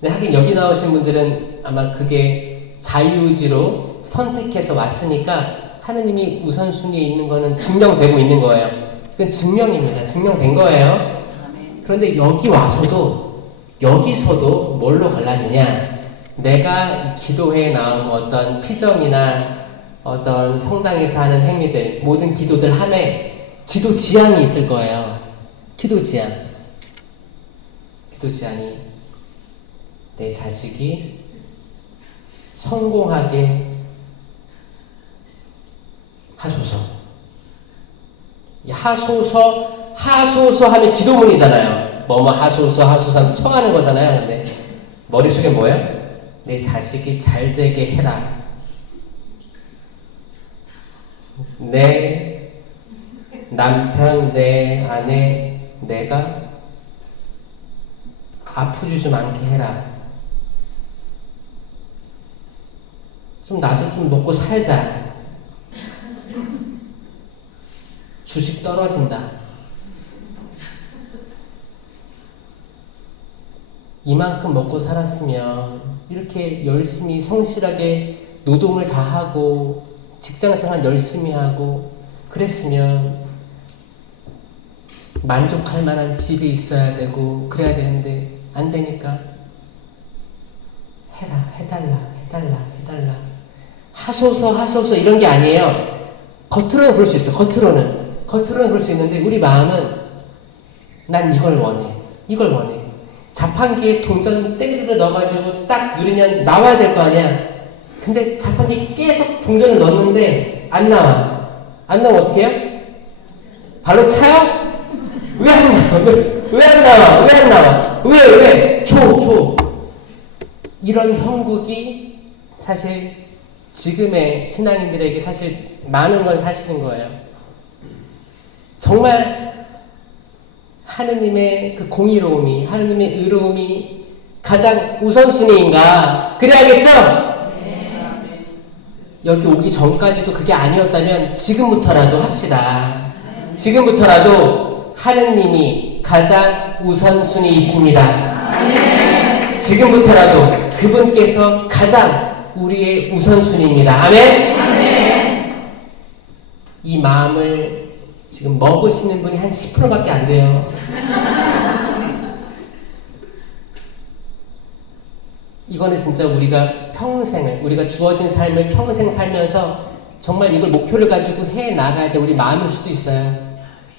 네, 하긴 여기 나오신 분들은 아마 그게 자유의지로 선택해서 왔으니까 하느님이 우선순위에 있는 거는 증명되고 있는 거예요. 그건 증명입니다. 증명된 거예요. 그런데 여기서도 뭘로 갈라지냐? 내가 기도회에 나온 어떤 피정이나 어떤 성당에서 하는 행위들, 모든 기도들 함에 기도 지향이 있을 거예요. 기도 지향이 내 자식이 성공하게 하소서. 하소서 하면 기도문이잖아요. 뭐뭐 하소서 하면 청하는 거잖아요. 근데 머릿속에 뭐예요? 내 자식이 잘 되게 해라. 내 남편, 내 아내, 내가 아프지 좀 않게 해라. 좀 나도 좀 먹고 살자. 주식 떨어진다. 이만큼 먹고 살았으면 이렇게 열심히 성실하게 노동을 다 하고 직장생활 열심히 하고 그랬으면 만족할 만한 집이 있어야 되고 그래야 되는데 안 되니까 해달라 하소서 이런 게 아니에요. 겉으로는 그럴 수 있어. 겉으로는 그럴 수 있는데 우리 마음은 난 이걸 원해. 자판기에 동전 땡기를 넣어가지고 딱 누르면 나와야 될 거 아니야. 근데 자판기에 계속 동전을 넣는데 안 나와. 안 나오면 어떻게 해요? 발로 차요? 왜 안 나와? 왜 안 나와? 왜 안 나와? 왜? 줘. 이런 형국이 사실 지금의 신앙인들에게 사실 많은 건 사실인 거예요. 정말 하느님의 그 공의로움이, 하느님의 의로움이 가장 우선순위인가? 그래야겠죠? 네. 여기 오기 전까지도 그게 아니었다면 지금부터라도 합시다. 지금부터라도 하느님이 가장 우선순위이십니다. 네. 지금부터라도 그분께서 가장 우리의 우선순위입니다. 아멘? 네. 이 마음을 지금 먹으시는 분이 한 10%밖에 안 돼요. 이거는 진짜 우리가 평생을, 우리가 주어진 삶을 평생 살면서 정말 이걸 목표를 가지고 해 나가야 돼. 우리 마음일 수도 있어요.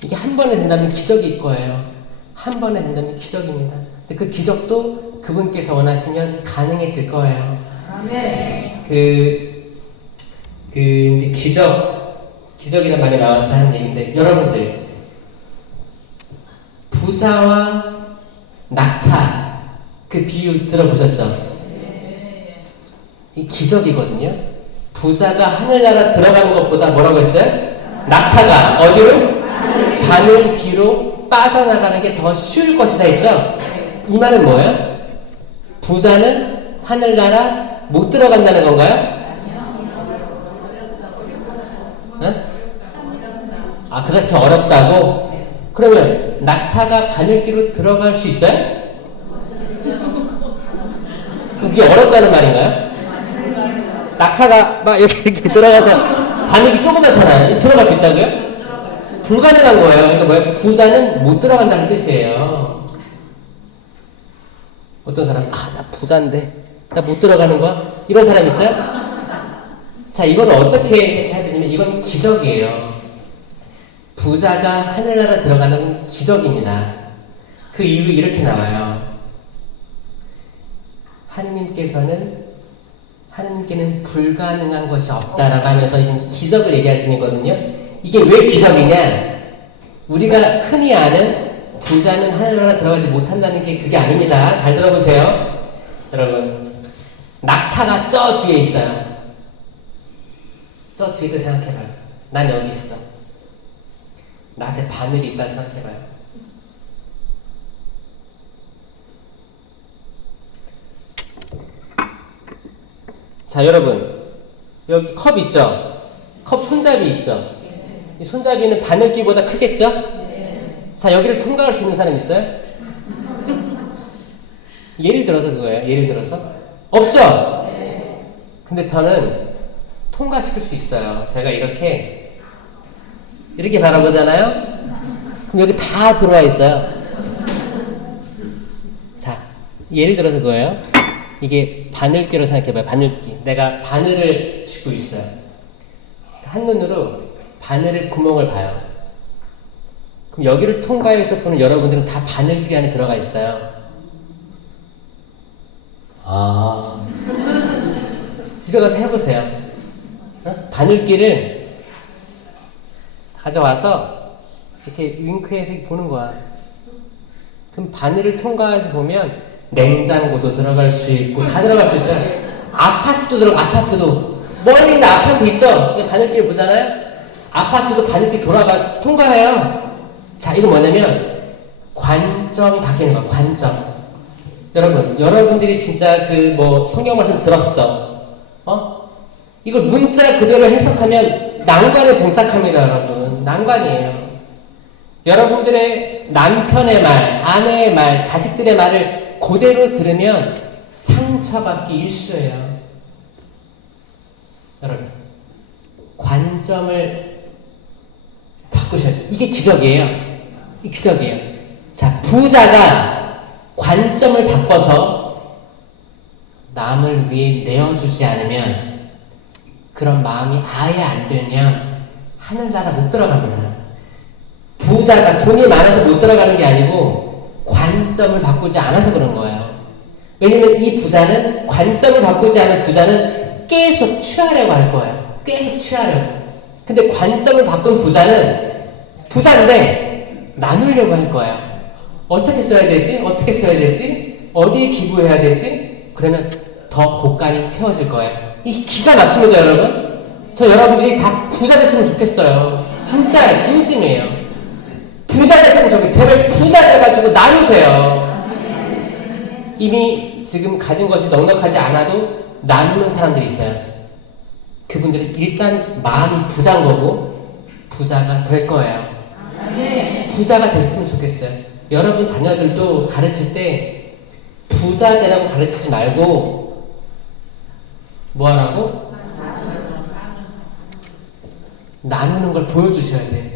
이게 한 번에 된다면 기적일 거예요. 한 번에 된다면 기적입니다. 근데 그 기적도 그분께서 원하시면 가능해질 거예요. 아멘. 이제 기적이라는 말이 나와서 하는 얘기인데, 여러분들, 부자와 낙타, 그 비유 들어보셨죠? 이 기적이거든요. 부자가 하늘나라 들어가는 것보다 뭐라고 했어요? 낙타가 어디로? 바늘 뒤로 빠져나가는 게 더 쉬울 것이다 했죠? 이 말은 뭐예요? 부자는 하늘나라 못 들어간다는 건가요? 응? 아, 그렇게 어렵다고? 그러면 낙타가 바늘기로 들어갈 수 있어요? 그게 어렵다는 말인가요? 낙타가 막 이렇게 들어가서 바늘기 조그맣잖아요. 들어갈 수 있다고요? 불가능한 거예요. 그러니까 뭐예요? 부자는 못 들어간다는 뜻이에요. 어떤 사람, 나 부자인데 나 못 들어가는 거야? 이런 사람 있어요? 자, 이건 어떻게 해야 되냐면 이건 기적이에요. 부자가 하늘나라 들어가는 건 기적입니다. 그 이유 이렇게 나와요. 하느님께는 불가능한 것이 없다라고 하면서 기적을 얘기하시는 거거든요. 이게 왜 기적이냐? 우리가 흔히 아는 부자는 하늘나라 들어가지 못한다는 게 그게 아닙니다. 잘 들어보세요. 여러분, 낙타가 저 뒤에 있어요. 저 뒤에도 생각해봐요. 난 여기 있어. 나한테 바늘이 있다 생각해봐요. 자, 여러분, 여기 컵 있죠? 컵 손잡이 있죠? 이 손잡이는 바늘기보다 크겠죠? 자, 여기를 통과할 수 있는 사람 있어요? 예를 들어서 그거예요. 예를 들어서 없죠? 근데 저는 통과시킬 수 있어요. 제가 이렇게 바라보잖아요? 그럼 여기 다 들어와 있어요. 자, 예를 들어서 그거예요. 이게 바늘기로 생각해봐요. 바늘기. 내가 바늘을 쥐고 있어요. 한눈으로 바늘의 구멍을 봐요. 그럼 여기를 통과해서 보는 여러분들은 다 바늘기 안에 들어가 있어요. 집에 가서 해보세요. 바늘기를 가져와서 이렇게 윙크해서 보는 거야. 그럼 바늘을 통과해서 보면 냉장고도 들어갈 수 있고 다 들어갈 수 있어요. 아파트도 멀리 있는 아파트 있죠? 바늘길 보잖아요? 아파트도 바늘길 통과해요. 자, 이거 뭐냐면 관점이 바뀌는 거야. 관점. 여러분들이 진짜 성경 말씀 들었어. 이걸 문자 그대로 해석하면 난관에 봉착합니다, 여러분. 난관이에요. 여러분들의 남편의 말, 아내의 말, 자식들의 말을 그대로 들으면 상처받기 일쑤예요. 여러분, 관점을 바꾸셔야 돼요. 이게 기적이에요. 이 기적이에요. 자, 부자가 관점을 바꿔서 남을 위해 내어주지 않으면, 그런 마음이 아예 안 되면 하늘나라 못 들어갑니다. 부자가 돈이 많아서 못 들어가는 게 아니고 관점을 바꾸지 않아서 그런 거예요. 왜냐면 이 부자는, 관점을 바꾸지 않은 부자는 계속 취하려고 할 거예요. 계속 취하려고. 근데 관점을 바꾼 부자는 부자인데 나누려고 할 거예요. 어떻게 써야 되지? 어떻게 써야 되지? 어디에 기부해야 되지? 그러면 더 곳간이 채워질 거예요. 이 기가 막힙니다, 여러분. 저 여러분들이 다 부자 됐으면 좋겠어요. 진짜예요. 진심이에요. 부자 됐으면 좋겠어요. 제발 부자 돼가지고 나누세요. 이미 지금 가진 것이 넉넉하지 않아도 나누는 사람들이 있어요. 그분들은 일단 마음이 부자인 거고 부자가 될 거예요. 부자가 됐으면 좋겠어요. 여러분 자녀들도 가르칠 때 부자 되라고 가르치지 말고 뭐 하라고? 나누는 걸 보여주셔야 돼요.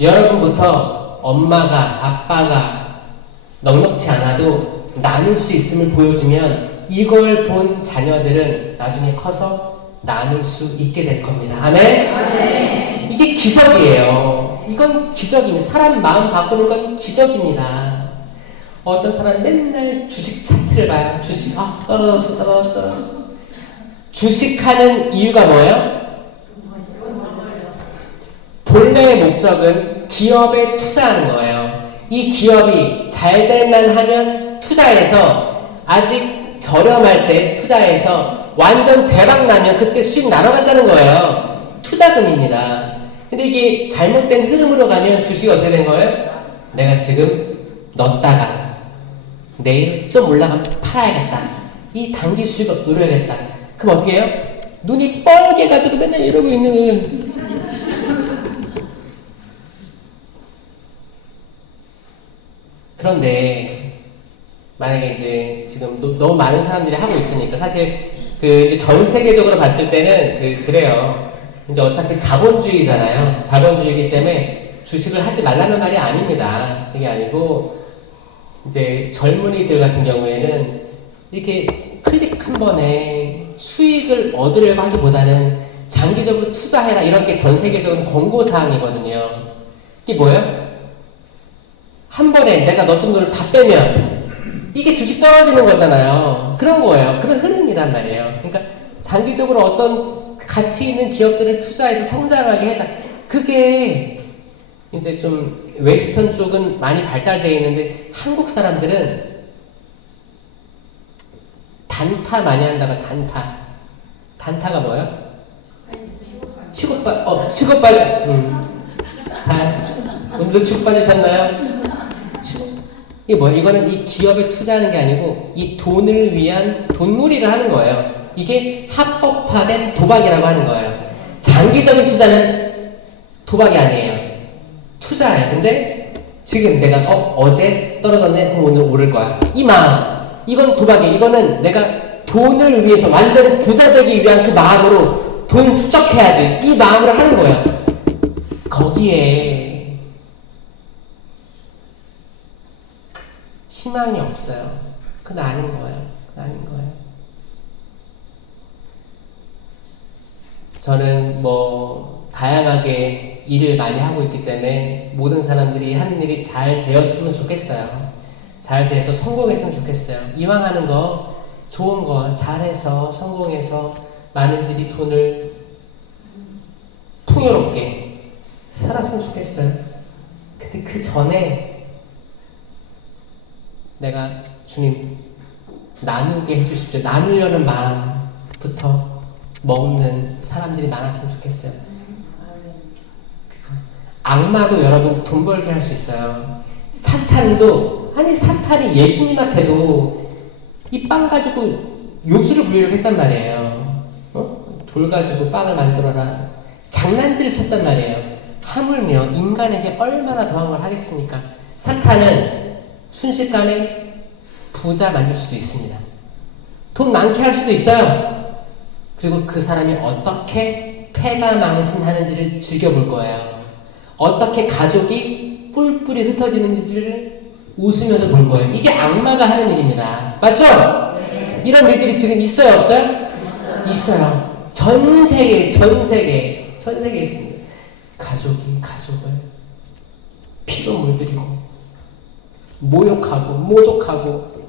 여러분부터 엄마가 아빠가 넉넉지 않아도 나눌 수 있음을 보여주면 이걸 본 자녀들은 나중에 커서 나눌 수 있게 될 겁니다. 아멘? 이게 기적이에요. 이건 기적입니다. 사람 마음 바꾸는 건 기적입니다. 어떤 사람 맨날 주식 차트를 봐요. 주식 떨어졌어. 주식하는 이유가 뭐예요? 본래의 목적은 기업에 투자하는 거예요. 이 기업이 잘 될만 하면 투자해서 아직 저렴할 때 투자해서 완전 대박 나면 그때 수익 날아가자는 거예요. 투자금입니다. 근데 이게 잘못된 흐름으로 가면 주식이 어떻게 된 거예요? 내가 지금 넣었다가 내일 좀 올라가면 팔아야겠다. 이 단기 수익을 노려야겠다. 그럼 어떻게 해요? 눈이 뻘게 가지고 맨날 이러고 있는 그런데 만약에 이제 지금 너무 많은 사람들이 하고 있으니까 사실 이제 전 세계적으로 봤을 때는 그래요. 이제 어차피 자본주의잖아요. 자본주의이기 때문에 주식을 하지 말라는 말이 아닙니다. 그게 아니고 이제 젊은이들 같은 경우에는 이렇게 클릭 한 번에 수익을 얻으려고 하기보다는 장기적으로 투자해라 이런 게 전 세계적으로 권고사항이거든요. 이게 뭐예요? 한 번에 내가 넣었던 돈을 다 빼면 이게 주식 떨어지는 거잖아요. 그런 거예요. 그런 흐름이란 말이에요. 그러니까 장기적으로 어떤 가치 있는 기업들을 투자해서 성장하게 해다. 그게 이제 좀 웨스턴 쪽은 많이 발달되어 있는데 한국 사람들은 단타 많이 한다고 단타. 단타가 뭐예요? 취급받. 잘. 오늘도 취급받으셨나요? 이게 뭐야? 이거는 이 기업에 투자하는 게 아니고 이 돈을 위한 돈놀이를 하는 거예요. 이게 합법화된 도박이라고 하는 거예요. 장기적인 투자는 도박이 아니에요. 투자예요. 근데 지금 내가 어제 떨어졌네. 그럼 오늘 오를 거야. 이 마음. 이건 도박이에요. 이거는 내가 돈을 위해서 완전 부자 되기 위한 그 마음으로 돈 축적해야지. 이 마음으로 하는 거예요. 거기에 희망이 없어요. 그건 아닌 거예요. 그건 아닌 거예요. 저는 다양하게 일을 많이 하고 있기 때문에 모든 사람들이 하는 일이 잘 되었으면 좋겠어요. 잘 돼서 성공했으면 좋겠어요. 이왕 하는 거 좋은 거 잘해서 성공해서 많은들이 돈을 풍요롭게 살았으면 좋겠어요. 근데 그 전에 내가 주님 나누게 해주십시오. 나누려는 마음부터 먹는 사람들이 많았으면 좋겠어요. 악마도 여러분 돈 벌게 할 수 있어요. 사탄이 예수님한테도 이 빵 가지고 요술을 부리려고 했단 말이에요. 돌 가지고 빵을 만들어라. 장난질을 쳤단 말이에요. 하물며 인간에게 얼마나 더한 걸 하겠습니까? 사탄은 순식간에 부자 만들 수도 있습니다. 돈 많게 할 수도 있어요. 그리고 그 사람이 어떻게 패가 망신하는지를 즐겨볼 거예요. 어떻게 가족이 뿔뿔이 흩어지는지를 웃으면서 볼 거예요. 이게 악마가 하는 일입니다. 맞죠? 네. 이런 일들이 지금 있어요, 없어요? 있어요. 전 세계에 있습니다. 가족이 가족을 피로 물들이고 모욕하고 모독하고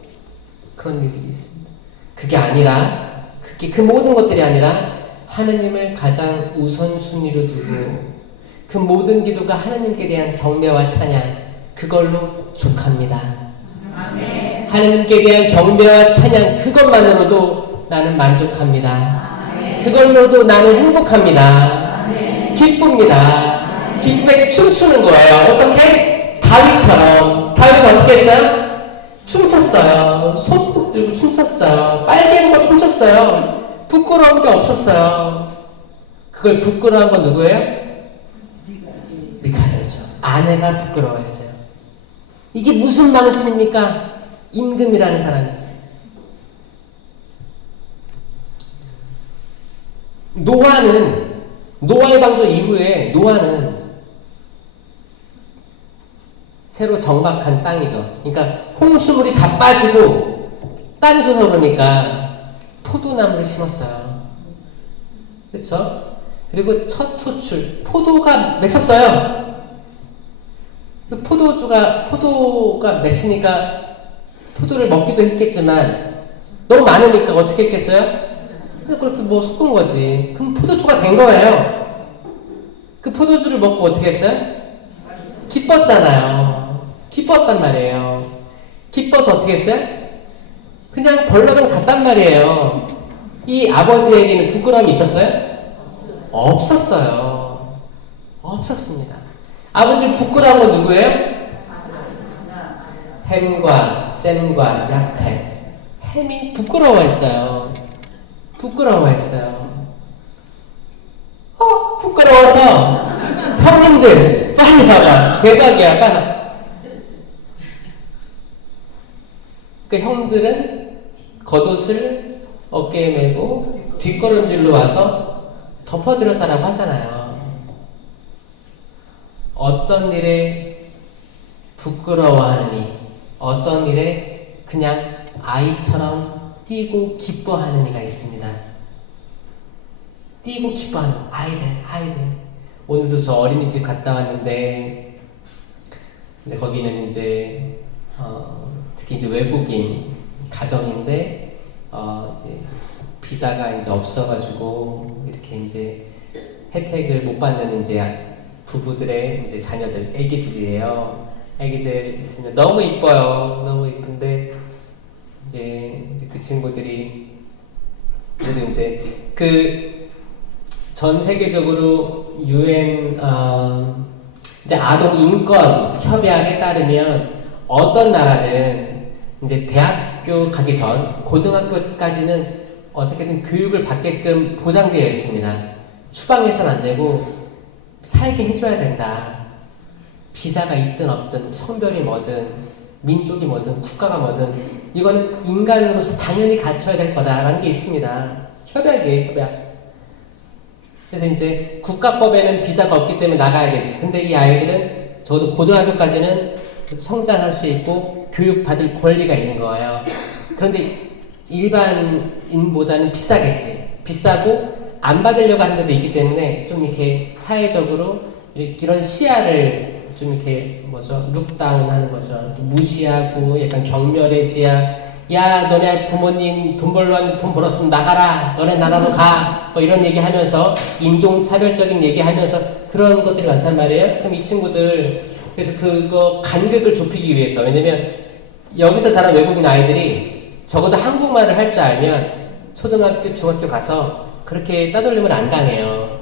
그런 일들이 있습니다. 그게 아니라 그 모든 것들이 아니라 하느님을 가장 우선순위로 두고 그 모든 기도가 하느님께 대한 경배와 찬양 그걸로 족합니다. 하나님께 대한 경배와 찬양 그것만으로도 나는 만족합니다. 그걸로도 나는 행복합니다. 기쁩니다. 기쁨에 춤추는 거예요. 어떻게? 다윗처럼. 다윗이 어떻게 했어요? 춤췄어요. 손톱 들고 춤췄어요. 빨개 입고 춤췄어요. 부끄러운 게 없었어요. 그걸 부끄러운 건 누구예요? 미카엘이죠. 아내가 부끄러워했어요. 이게 무슨 망신입니까? 임금이라는 사람이. 노아의 방주 이후에 노아는 새로 정박한 땅이죠. 그러니까 홍수물이 다 빠지고 땅이 솟아 오르니까 포도나무를 심었어요. 그렇죠? 그리고 첫 소출 포도가 맺혔어요. 포도가 맺히니까 포도를 먹기도 했겠지만 너무 많으니까 어떻게 했겠어요? 그렇게 뭐 섞은 거지. 그럼 포도주가 된 거예요. 그 포도주를 먹고 어떻게 했어요? 기뻤잖아요. 기뻤단 말이에요. 기뻐서 어떻게 했어요? 그냥 벌러덩 잤단 말이에요. 이 아버지에게는 부끄러움이 있었어요? 없었어요. 없었습니다. 아버지를 부끄러운 건 누구예요? 햄과 셈과 야펫. 햄이 부끄러워했어요. 부끄러워서 형님들 빨리 와봐. 대박이야. 빨리. 그 형들은 겉옷을 어깨에 메고 뒷걸음질로 와서 덮어드렸다라고 하잖아요. 어떤 일에 부끄러워하느니, 어떤 일에 그냥 아이처럼 뛰고 기뻐하는 이가 있습니다. 뛰고 기뻐하는 아이들. 오늘도 저 어린이집 갔다 왔는데, 근데 거기는 이제 특히 이제 외국인 가정인데 이제 비자가 이제 없어가지고 이렇게 이제 혜택을 못 받는 이제 부부들의 이제 자녀들, 애기들이에요. 애기들 있으면 너무 이뻐요. 너무 이쁜데 이제 그 친구들이 그래도 이제 그 전 세계적으로 유엔 이제 아동 인권 협약에 따르면 어떤 나라는 이제 대학교 가기 전 고등학교까지는 어떻게든 교육을 받게끔 보장되어 있습니다. 추방해서는 안 되고 살게 해줘야 된다. 비자가 있든 없든 성별이 뭐든 민족이 뭐든 국가가 뭐든 이거는 인간으로서 당연히 갖춰야 될 거다라는 게 있습니다. 협약이에요, 협약. 그래서 이제 국가법에는 비자가 없기 때문에 나가야 되지. 근데 이 아이들은 적어도 고등학교까지는 성장할 수 있고 교육받을 권리가 있는 거예요. 그런데 일반인보다는 비싸겠지. 비싸고 안 받으려고 하는 데도 있기 때문에 좀 이렇게 사회적으로 이런 시야를 좀 이렇게 룩다운 하는 거죠. 무시하고 약간 경멸의 시야. 야, 너네 부모님 돈 벌었으면 나가라. 너네 나라로 가. 뭐 이런 얘기 하면서 인종차별적인 얘기 하면서 그런 것들이 많단 말이에요. 그럼 이 친구들 그래서 그거 간극을 좁히기 위해서 왜냐면 여기서 자란 외국인 아이들이 적어도 한국말을 할 줄 알면 초등학교, 중학교 가서 그렇게 따돌림을 안 당해요.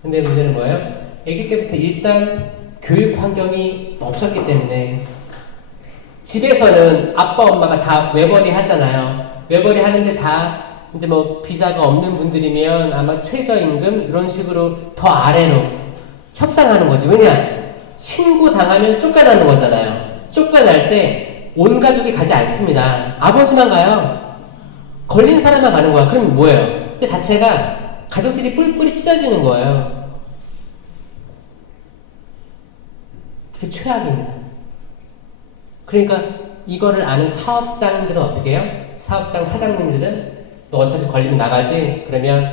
근데 문제는 뭐예요? 아기 때부터 일단 교육 환경이 없었기 때문에 집에서는 아빠 엄마가 다 외벌이 하잖아요. 외벌이 하는데 다 이제 뭐 비자가 없는 분들이면 아마 최저임금 이런 식으로 더 아래로 협상하는 거죠. 왜냐? 신고 당하면 쫓겨나는 거잖아요. 쫓겨날 때 온 가족이 가지 않습니다. 아버지만 가요. 걸린 사람만 가는 거야. 그럼 뭐예요? 그 자체가 가족들이 뿔뿔이 찢어지는 거예요. 그게 최악입니다. 그러니까 이거를 아는 사업장들은 어떻게 해요? 사업장 사장님들은 너 어차피 걸리면 나가지? 그러면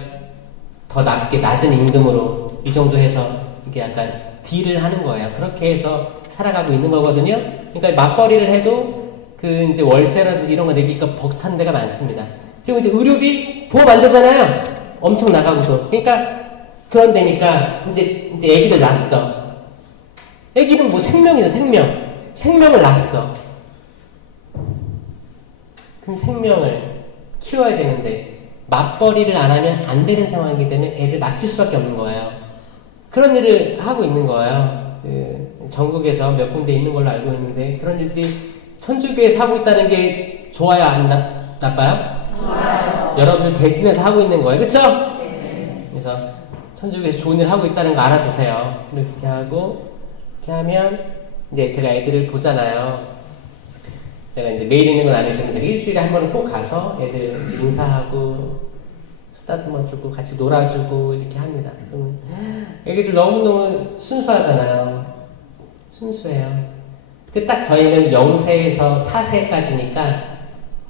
더 낮은 임금으로 이 정도 해서 이게 약간 딜을 하는 거예요. 그렇게 해서 살아가고 있는 거거든요. 그러니까 맞벌이를 해도 그 이제 월세라든지 이런 거 내기가 벅찬 데가 많습니다. 그리고 이제 의료비 보험 안 되잖아요. 엄청 나가고도. 그러니까 그런 데니까 이제 애기들 낳았어. 애기는 뭐 생명이죠, 생명. 생명을 낳았어. 그럼 생명을 키워야 되는데 맞벌이를 안 하면 안 되는 상황이기 때문에 애를 맡길 수밖에 없는 거예요. 그런 일을 하고 있는 거예요. 전국에서 몇 군데 있는 걸로 알고 있는데 그런 일들이 천주교에서 하고 있다는 게 좋아요? 안 나빠요? 좋아요. 여러분들 대신해서 하고 있는 거예요. 그쵸? 네. 그래서 천주교에서 좋은 일 하고 있다는 거 알아두세요. 이렇게 하고 이렇게 하면 이제 제가 애들을 보잖아요. 제가 이제 매일 있는 건 아니지만 제가 일주일에 한 번은 꼭 가서 애들 이제 인사하고 쓰다듬어 주고 같이 놀아주고 이렇게 합니다. 그러면 애기들 너무너무 순수하잖아요. 순수해요. 그 딱 저희는 0세에서 4세까지니까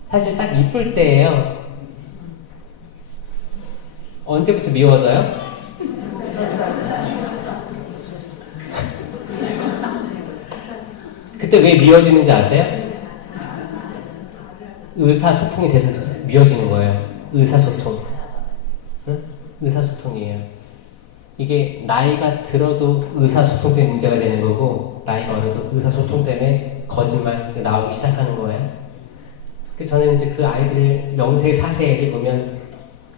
사실 딱 이쁠 때예요. 언제부터 미워져요? 그때 왜 미워지는지 아세요? 의사소통이 돼서 미워지는 거예요. 의사소통. 응? 의사소통이에요. 이게 나이가 들어도 의사소통 때문에 문제가 되는 거고 나이가 어려도 의사소통 때문에 거짓말 나오기 시작하는 거예요. 저는 이제 그 아이들 0세, 4세 애들 보면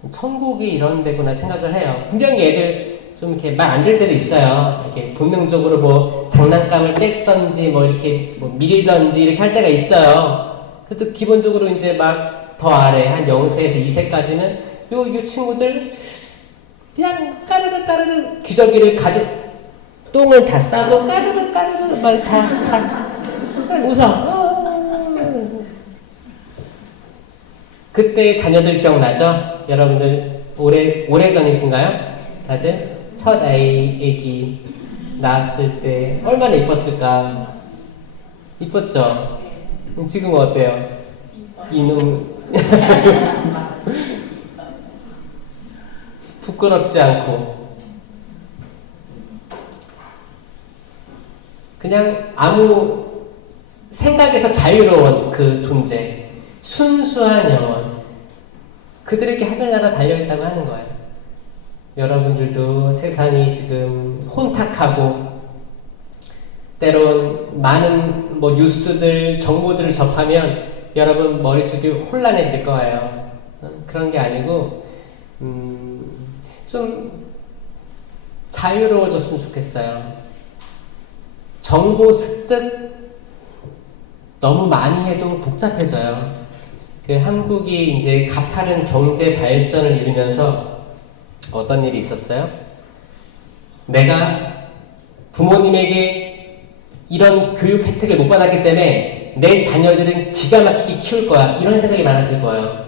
천국이 이런 데구나 생각을 해요. 분명히 애들 좀 이렇게 말 안 들을 때도 있어요. 이렇게 본능적으로 뭐 장난감을 뺏던지 뭐 이렇게 뭐 밀던지 이렇게 할 때가 있어요. 그래도 기본적으로 이제 막 더 아래 한 0세에서 2세까지는 요 친구들 그냥 까르르 까르르 기저귀를 똥을 다 싸도 까르르 까르르 막 다 웃어. 그때 자녀들 기억나죠? 여러분들 오래전이신가요? 다들? 첫 애기 낳았을 때 얼마나 이뻤을까? 이뻤죠? 지금은 어때요? 이놈 부끄럽지 않고 그냥 아무 생각에서 자유로운 그 존재, 순수한 영혼, 그들에게 하늘나라 달려있다고 하는 거예요. 여러분들도 세상이 지금 혼탁하고 때론 많은 뭐 뉴스들, 정보들을 접하면 여러분 머릿속이 혼란해질 거예요. 그런 게 아니고 좀 자유로워졌으면 좋겠어요. 정보 습득 너무 많이 해도 복잡해져요. 그 한국이 이제 가파른 경제 발전을 이루면서 어떤 일이 있었어요? 내가 부모님에게 이런 교육 혜택을 못 받았기 때문에 내 자녀들은 기가 막히게 키울 거야. 이런 생각이 많았을 거예요.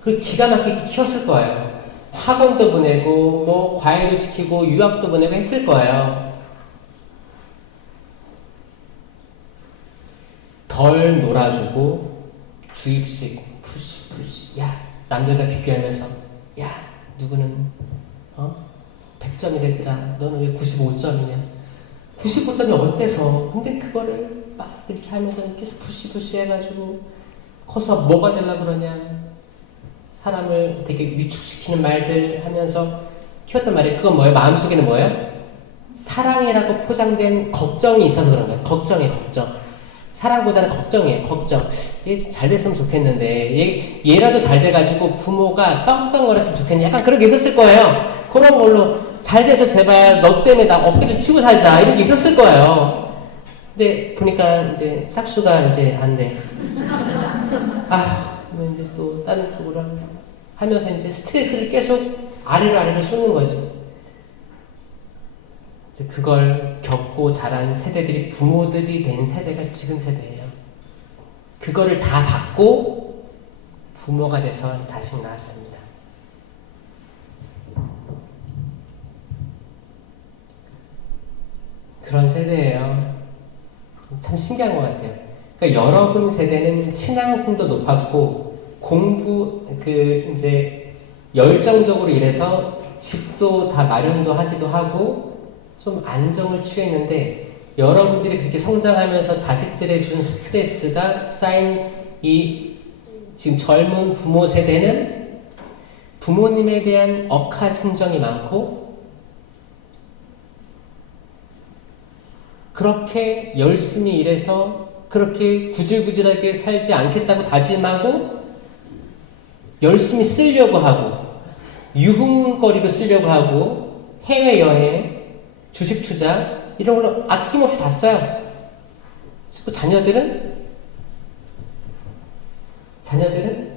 그리고 기가 막히게 키웠을 거예요. 학원도 보내고 뭐 과외도 시키고 유학도 보내고 했을 거예요. 덜 놀아주고 주입식 푸시 야 남들과 비교하면서 야 누구는 100점이랬더라 너는 왜 95점이냐 95점이 어때서 근데 그거를 막 이렇게 하면서 계속 푸시 해가지고 커서 뭐가 되려고 그러냐 사람을 되게 위축시키는 말들 하면서 키웠단 말이에요. 그건 뭐예요? 마음속에는 뭐예요? 사랑이라고 포장된 걱정이 있어서 그런 거예요. 걱정. 사랑보다는 걱정이에요. 걱정. 얘 잘 됐으면 좋겠는데 얘라도 잘 돼가지고 부모가 떵떵거렸으면 좋겠네. 약간 그런 게 있었을 거예요. 그런 걸로 잘 돼서 제발 너 때문에 나 어깨 좀 펴고 살자 이런 게 있었을 거예요. 근데 보니까 이제 싹수가 이제 안 돼. 그러면 이제 또 다른 쪽으로 하면서 이제 스트레스를 계속 아래로 쏟는 거지. 그걸 겪고 자란 세대들이 부모들이 된 세대가 지금 세대예요. 그거를 다 받고 부모가 돼서 자식 낳았습니다. 그런 세대예요. 참 신기한 것 같아요. 그러니까 여러분 세대는 신앙심도 높았고 공부 이제 열정적으로 일해서 집도 다 마련도 하기도 하고 좀 안정을 취했는데 여러분들이 그렇게 성장하면서 자식들에 준 스트레스가 쌓인 이 지금 젊은 부모 세대는 부모님에 대한 억하심정이 많고 그렇게 열심히 일해서 그렇게 구질구질하게 살지 않겠다고 다짐하고 열심히 쓰려고 하고 유흥거리로 쓰려고 하고 해외여행, 주식 투자 이런 걸로 아낌없이 다 써요. 그리고 자녀들은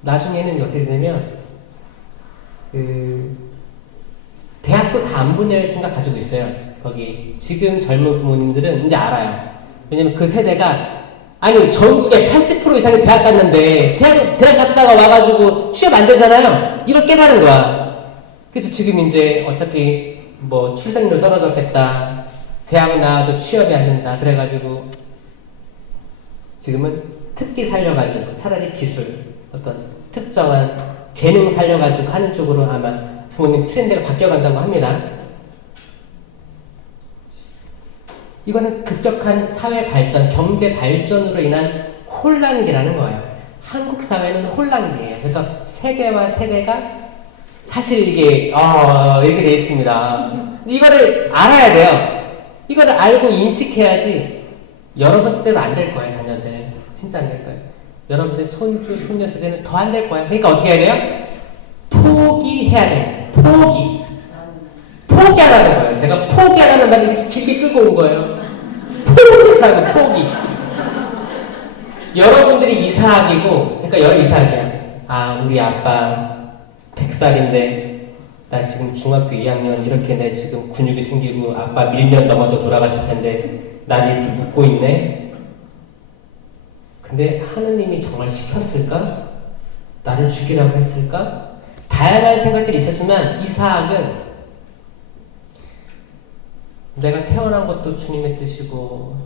나중에는 어떻게 되냐면 대학도 다 안 보낼 생각 가지고 있어요. 거기 지금 젊은 부모님들은 이제 알아요. 왜냐면 그 세대가 아니 전국에 80% 이상이 대학 갔는데 대학 갔다가 와가지고 취업 안 되잖아요. 이걸 깨달은 거야. 그래서 지금 이제 어차피 뭐 출생률 떨어졌겠다. 대학 나와도 취업이 안 된다. 그래가지고 지금은 특기 살려가지고 차라리 기술 어떤 특정한 재능 살려가지고 하는 쪽으로 아마 부모님 트렌드가 바뀌어간다고 합니다. 이거는 급격한 사회 발전, 경제 발전으로 인한 혼란기라는 거예요. 한국 사회는 혼란기예요. 그래서 세대와 세대가 사실 이게 이렇게 돼 있습니다. 이거를 알아야 돼요. 이거를 알고 인식해야지 여러분 뜻대로 안 될 거예요, 자녀들. 진짜 안 될 거예요. 여러분들 손주, 손녀 세대는 더 안 될 거예요. 그러니까 어떻게 해야 돼요? 포기해야 돼요. 포기하라는 거예요. 제가 포기하라는 말을 이렇게 길게 끌고 온 거예요. 포기하라고, 포기. 여러분들이 이사학이고, 그러니까 이사학이야. 우리 아빠 100살인데, 나 지금 중학교 2학년 이렇게 내 지금 근육이 생기고, 아빠 밀면 넘어져 돌아가실 텐데, 나를 이렇게 묶고 있네? 근데 하느님이 정말 시켰을까? 나를 죽이라고 했을까? 다양한 생각들이 있었지만, 이사학은 내가 태어난 것도 주님의 뜻이고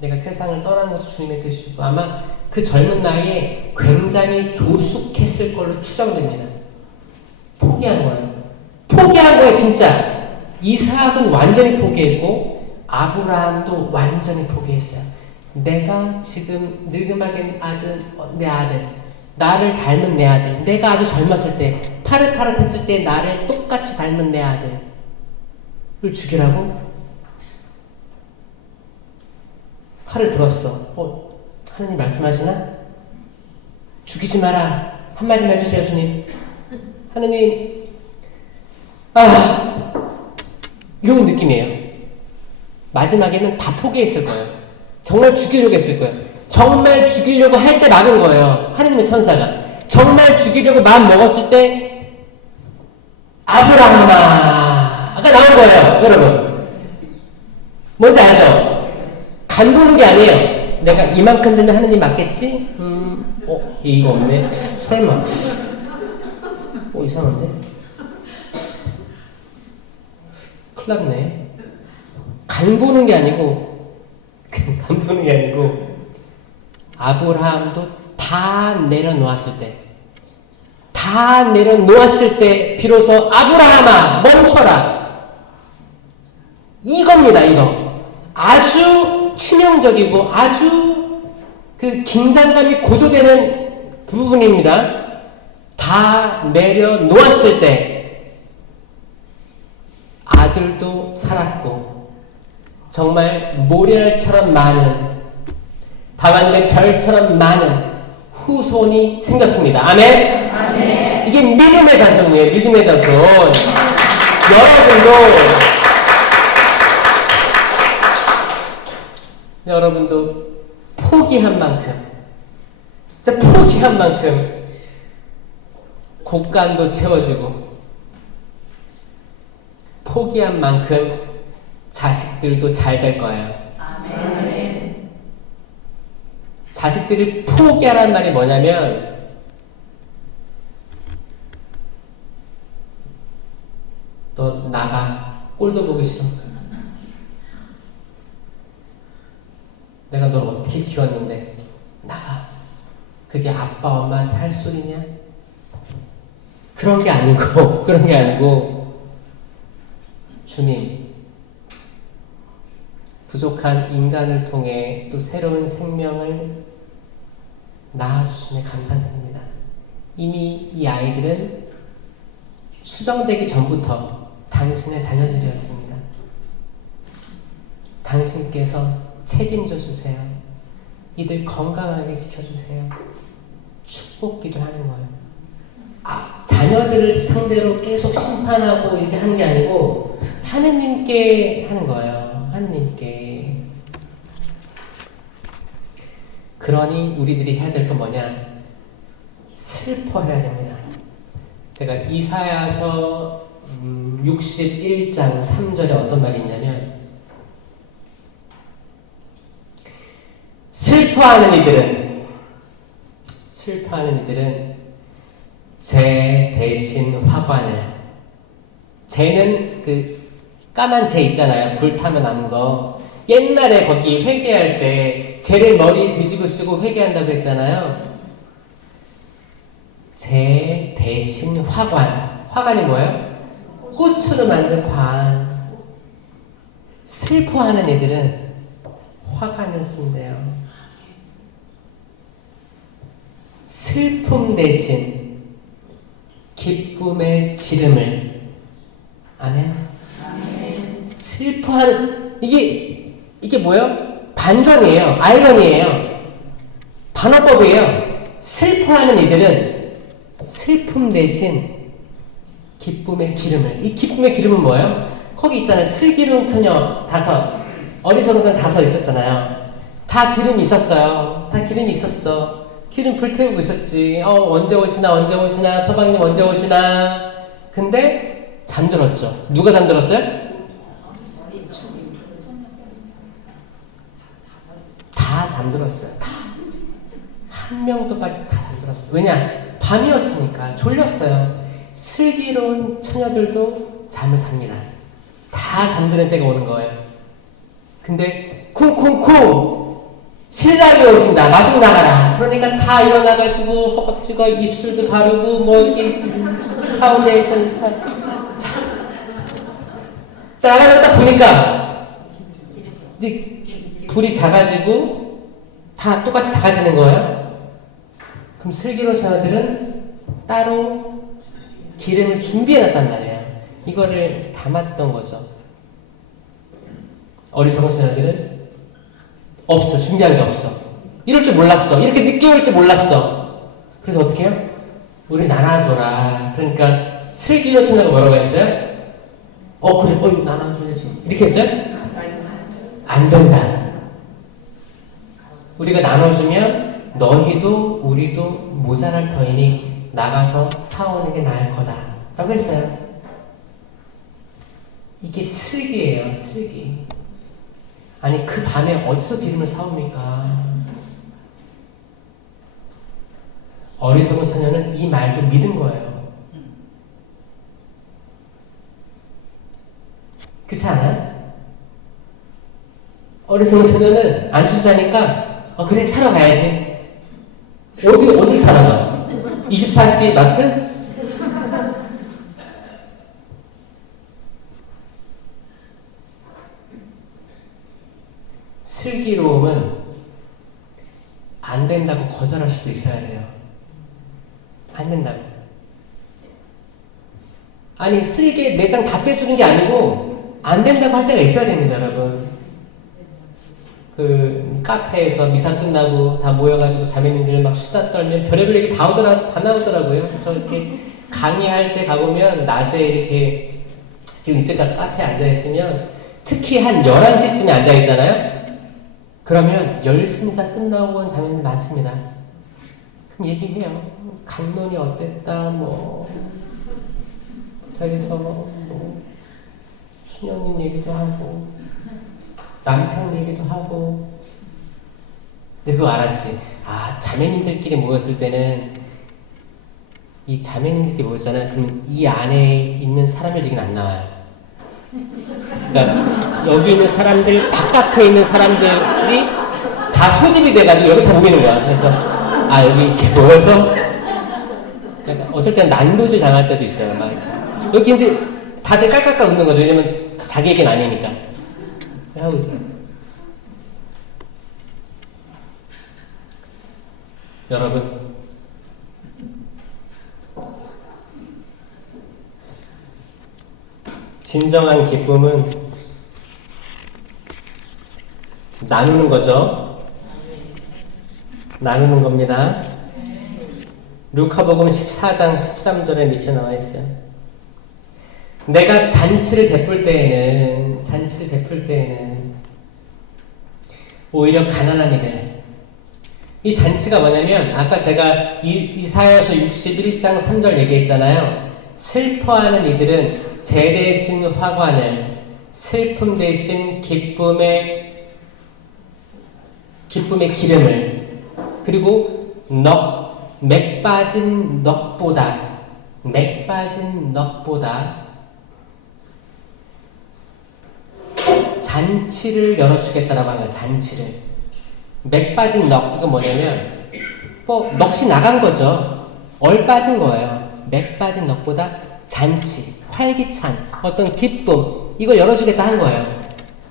내가 세상을 떠나는 것도 주님의 뜻이고 아마 그 젊은 나이에 굉장히 조숙했을 걸로 추정됩니다. 포기한 거예요, 진짜. 이삭은 완전히 포기했고 아브라함도 완전히 포기했어요. 내가 지금 늙음하게 내 아들, 나를 닮은 내 아들, 내가 아주 젊었을 때, 파릇파릇했을 때 나를 똑같이 닮은 내 아들을 죽이라고? 칼을 들었어. 하느님 말씀하시나? 죽이지 마라. 한마디만 해주세요, 주님. 하느님, 이런 느낌이에요. 마지막에는 다 포기했을 거예요. 정말 죽이려고 했을 거예요. 정말 죽이려고 할 때 막은 거예요. 하느님의 천사가. 정말 죽이려고 마음 먹었을 때, 아브라함아. 아까 나온 거예요, 여러분. 뭔지 알죠? 간 보는 게 아니에요. 내가 이만큼 되면 하느님 맞겠지? 이거 없네. 설마. 이상한데? 큰일 났네. 간 보는 게 아니고, 아브라함도 다 내려놓았을 때, 비로소 아브라함아, 멈춰라. 이겁니다, 이거. 아주 치명적이고, 아주 그 긴장감이 고조되는 그 부분입니다. 다 내려놓았을 때, 아들도 살았고, 정말 모래알처럼 많은, 밤하늘의 별처럼 많은 후손이 생겼습니다. 아멘? 아멘. 이게 믿음의 자손이에요. 믿음의 자손. 여러분도 포기한 만큼, 진짜 포기한 만큼 곡간도 채워주고, 포기한 만큼 자식들도 잘 될 거예요. 아멘. 자식들이 포기하라는 말이 뭐냐면, 너 나가. 꼴도 보기 싫어. 내가 널 어떻게 키웠는데 나가. 그게 아빠 엄마한테 할 소리냐? 그런 게 아니고 주님, 부족한 인간을 통해 또 새로운 생명을 낳아주시면 감사드립니다. 이미 이 아이들은 수정되기 전부터 당신의 자녀들이었습니다. 당신께서 책임져 주세요. 이들 건강하게 지켜주세요. 축복 기도하는 거예요. 자녀들을 상대로 계속 심판하고 이렇게 하는 게 아니고 하느님께 하는 거예요. 하느님께. 그러니 우리들이 해야 될 건 뭐냐? 슬퍼해야 됩니다. 제가 이사야서 61장 3절에 어떤 말이 있냐면 슬퍼하는 이들은 제 대신 화관을, 쟤는 그 까만 재 있잖아요. 불타면 남은 거. 옛날에 거기 회개할 때 쟤를 머리에 뒤집어 쓰고 회개한다고 했잖아요. 제 대신 화관. 화관이 뭐예요? 꽃으로 만든 관. 슬퍼하는 애들은 화관을 쓴대요. 슬픔 대신 기쁨의 기름을. 아멘. 아멘. 슬퍼하는, 이게 뭐예요? 반전이에요. 아이러니예요. 반어법이에요. 슬퍼하는 이들은 슬픔 대신 기쁨의 기름을. 이 기쁨의 기름은 뭐예요? 거기 있잖아요. 슬기로운 처녀 5, 어리석은 처녀 5 있었잖아요. 다 기름이 있었어요. 다 기름이 있었어. 기름 불태우고 있었지. 언제 오시나 서방님 언제 오시나. 근데 잠들었죠. 누가 잠들었어요? 다 잠들었어요. 한 명도 빠지고 다 잠들었어요. 왜냐? 밤이었으니까 졸렸어요. 슬기로운 처녀들도 잠을 잡니다. 다 잠드는 때가 오는 거예요. 근데 쿵쿵쿵 신랑이 오신다. 마중 나가라. 그러니까 다 일어나가지고 허겁지겁 입술도 바르고 뭐 이렇게 파운데이션 나가면 딱 보니까 이제 불이 작아지고 다 똑같이 작아지는 거예요. 그럼 슬기로운 처녀들은 따로 기름을 준비해놨단 말이에요. 이거를 담았던 거죠. 어리석은 처녀들은 없어. 준비한 게 없어. 이럴 줄 몰랐어. 이렇게 늦게 올 줄 몰랐어. 그래서 어떻게 해요? 우리 나눠줘라. 그러니까 슬기로운 처녀가 뭐라고 했어요? 그래. 이거 나눠줘야지. 이렇게 했어요? 안 된다. 우리가 나눠주면 너희도 우리도 모자랄 터이니 나가서 사오는 게 나을 거다. 라고 했어요. 이게 슬기예요. 슬기. 아니 그 밤에 어디서 기름을 사옵니까? 어리석은 처녀는 이 말도 믿은 거예요. 그렇지 않아요? 어리석은 처녀는 안 준다니까 그래 사러 가야지. 어딜 사러 가? 24시 마트? 슬기로움은 안 된다고 거절할 수도 있어야 돼요. 안 된다고. 아니 쓸게 매장 다 빼주는 게 아니고 안 된다고 할 때가 있어야 됩니다, 여러분. 그 카페에서 미사 끝나고 다 모여가지고 자매님들 막 수다 떨면 별의별 얘기 다 나오더라고요. 저 이렇게 강의할 때 가보면 낮에 이렇게 지금 일찍 가서 카페에 앉아있으면 특히 한 11시쯤에 앉아있잖아요. 그러면 열심사 끝나고 온 자매님들 많습니다. 그럼 얘기해요. 강론이 어땠다, 그래서 순영님 얘기도 하고 남편 얘기도 하고. 근데 그거 알았지? 자매님들끼리 모였을 때는 이 자매님들끼리 모였잖아요. 그러면 이 안에 있는 사람들 얘기는 안 나와요. 그러니까 여기 있는 사람들 바깥에 있는 사람들이 다 소집이 돼가지고 여기 다 모이는 거야. 그래서 여기 이렇게 모여서 약간 어쩔 땐 난도질 당할 때도 있어요. 막 여기 이제 다들 깔깔깔 웃는 거죠. 왜냐면 자기 얘기는 아니니까. 하고 있죠. 여러분, 진정한 기쁨은 나누는 거죠. 나누는 겁니다. 루카복음 14장 13절에 이렇게 나와 있어요. 내가 잔치를 베풀 때에는 오히려 가난한 이들. 이 잔치가 뭐냐면 아까 제가 이사야서 61장 3절 얘기했잖아요. 슬퍼하는 이들은 재 대신 화관을, 슬픔 대신 기쁨의 기름을, 그리고 맥 빠진 넋보다 잔치를 열어주겠다라고 하는 거예요. 잔치를. 맥 빠진 넋, 이거 뭐냐면 넋이 나간 거죠. 얼 빠진 거예요. 맥 빠진 넋보다 잔치, 활기찬 어떤 기쁨, 이거 열어주겠다 한 거예요.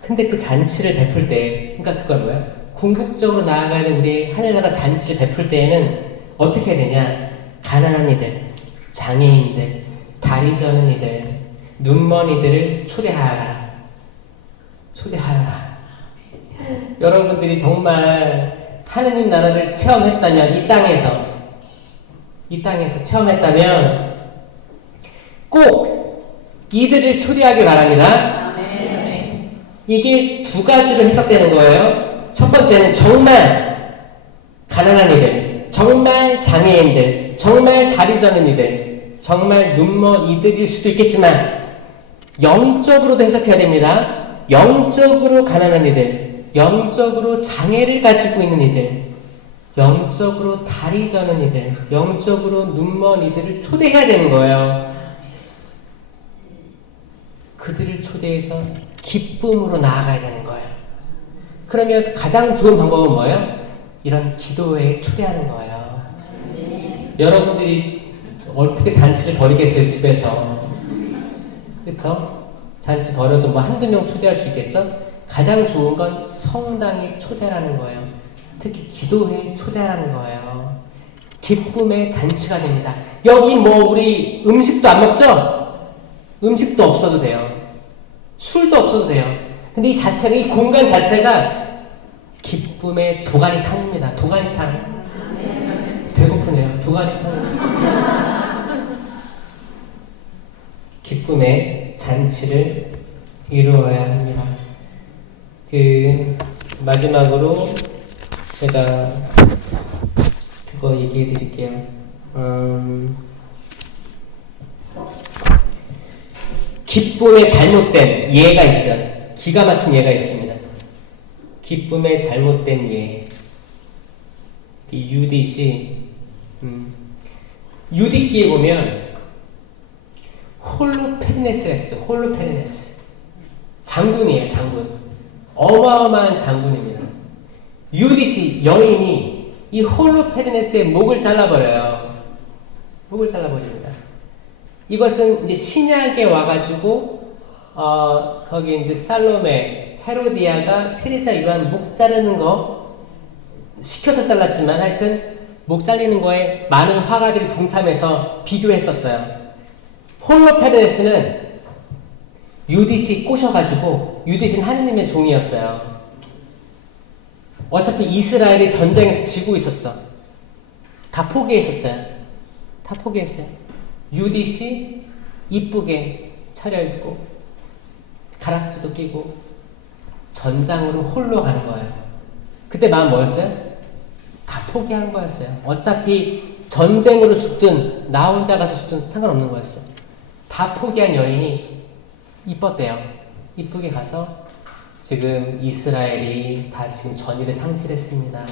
근데 그 잔치를 베풀 때, 그러니까 그건 뭐예요? 궁극적으로 나아가는 우리 하늘나라 잔치를 베풀 때에는 어떻게 해야 되냐? 가난한 이들, 장애인들, 다리 저는 이들, 눈먼 이들을 초대하라. 여러분들이 정말 하느님 나라를 체험했다면, 이 땅에서 체험했다면 꼭 이들을 초대하길 바랍니다. 아멘. 이게 두 가지로 해석되는 거예요. 첫 번째는 정말 가난한 이들, 정말 장애인들, 정말 다리 저는 이들, 정말 눈먼 이들일 수도 있겠지만 영적으로도 해석해야 됩니다. 영적으로 가난한 이들, 영적으로 장애를 가지고 있는 이들, 영적으로 다리 저는 이들, 영적으로 눈먼 이들을 초대해야 되는 거예요. 그들을 초대해서 기쁨으로 나아가야 되는 거예요. 그러면 가장 좋은 방법은 뭐예요? 이런 기도회에 초대하는 거예요. 여러분들이 어떻게 잔치를 벌이겠어요, 집에서. 그쵸? 잔치 벌여도 한두 명 초대할 수 있겠죠? 가장 좋은 건 성당에 초대라는 거예요. 특히 기도회에 초대하는 거예요. 기쁨의 잔치가 됩니다. 여기 우리 음식도 안 먹죠? 음식도 없어도 돼요. 술도 없어도 돼요. 근데 이 공간 자체가 기쁨의 도가니탕입니다. 도가니탕. 배고프네요. 도가니탕. 기쁨의 잔치를 이루어야 합니다. 마지막으로 제가 그거 얘기해 드릴게요. 기쁨의 잘못된 예가 있어요. 기가 막힌 예가 있습니다. 기쁨의 잘못된 예. 유딧이 유딧기에 보면 홀로페르네스가 있어요. 홀로페르네스. 장군이에요, 장군. 어마어마한 장군입니다. 유딧이, 여인이 이 홀로페르네스의 목을 잘라버려요. 목을 잘라버립니다. 이것은 이제 신약에 와가지고, 거기 이제 살로메, 헤로디아가 세리자 요한 목 자르는 거 시켜서 잘랐지만 하여튼 목 잘리는 거에 많은 화가들이 동참해서 비교했었어요. 홀로페르네스는 유딧이 꼬셔가지고, 유딧은 하느님의 종이었어요. 어차피 이스라엘이 전쟁에서 지고 있었어. 다 포기했었어요. 유딧이 이쁘게 차려입고 가락지도 끼고 전장으로 홀로 가는 거예요. 그때 마음 뭐였어요? 다 포기한 거였어요. 어차피 전쟁으로 죽든 나 혼자 가서 죽든 상관없는 거였어요. 다 포기한 여인이 이뻤대요. 이쁘게 가서 지금 이스라엘이 다 지금 전의를 상실했습니다.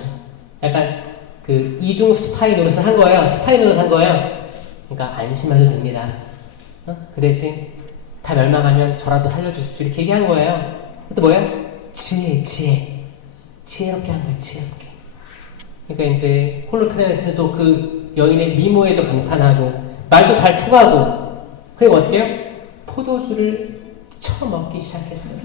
약간 그 이중 스파이 노릇을 한 거예요. 스파이 노릇 한 거예요. 그러니까 안심해도 됩니다. 그 대신 다 멸망하면 저라도 살려주십시오. 이렇게 얘기한 거예요. 그때 뭐예요? 지혜롭게 한 거예요. 지혜롭게. 그러니까 이제 홀로페르네스는 또 그 여인의 미모에도 감탄하고 말도 잘 통하고, 그리고 어떻게 해요? 포도주를 처먹기 시작했어요.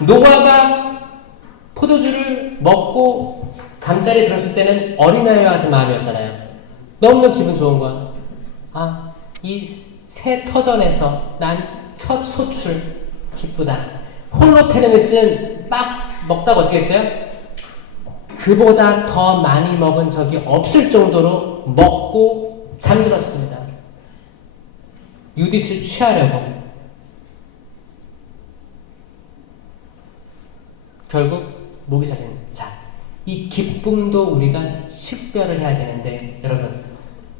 노아가 포도주를 먹고 잠자리에 들었을 때는 어린아이와 같은 마음이었잖아요. 너무너무 기분 좋은 거야. 이 새 터전에서 난 첫 소출 기쁘다. 홀로페르네스는 막 먹다가 어떻게 했어요? 그보다 더 많이 먹은 적이 없을 정도로 먹고 잠들었습니다. 유디스를 취하려고. 결국 목이 사진. 자, 이 기쁨도 우리가 식별을 해야 되는데 여러분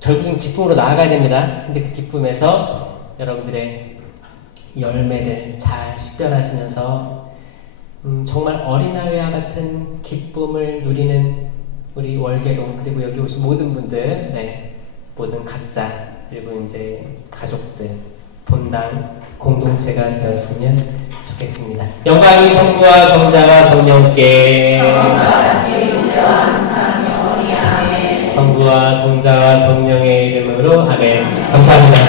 결국은 기쁨으로 나아가야 됩니다. 근데 그 기쁨에서 여러분들의 열매들 잘 식별하시면서 정말 어린아이와 같은 기쁨을 누리는 우리 월계동 그리고 여기 오신 모든 분들, 네, 모든 각자 그리고 이제 가족들 본당 공동체가 되었으면 좋겠습니다. 영광이 성부와 성자와 성령께 성부와 성자와 성령의 이름으로 아멘. 감사합니다.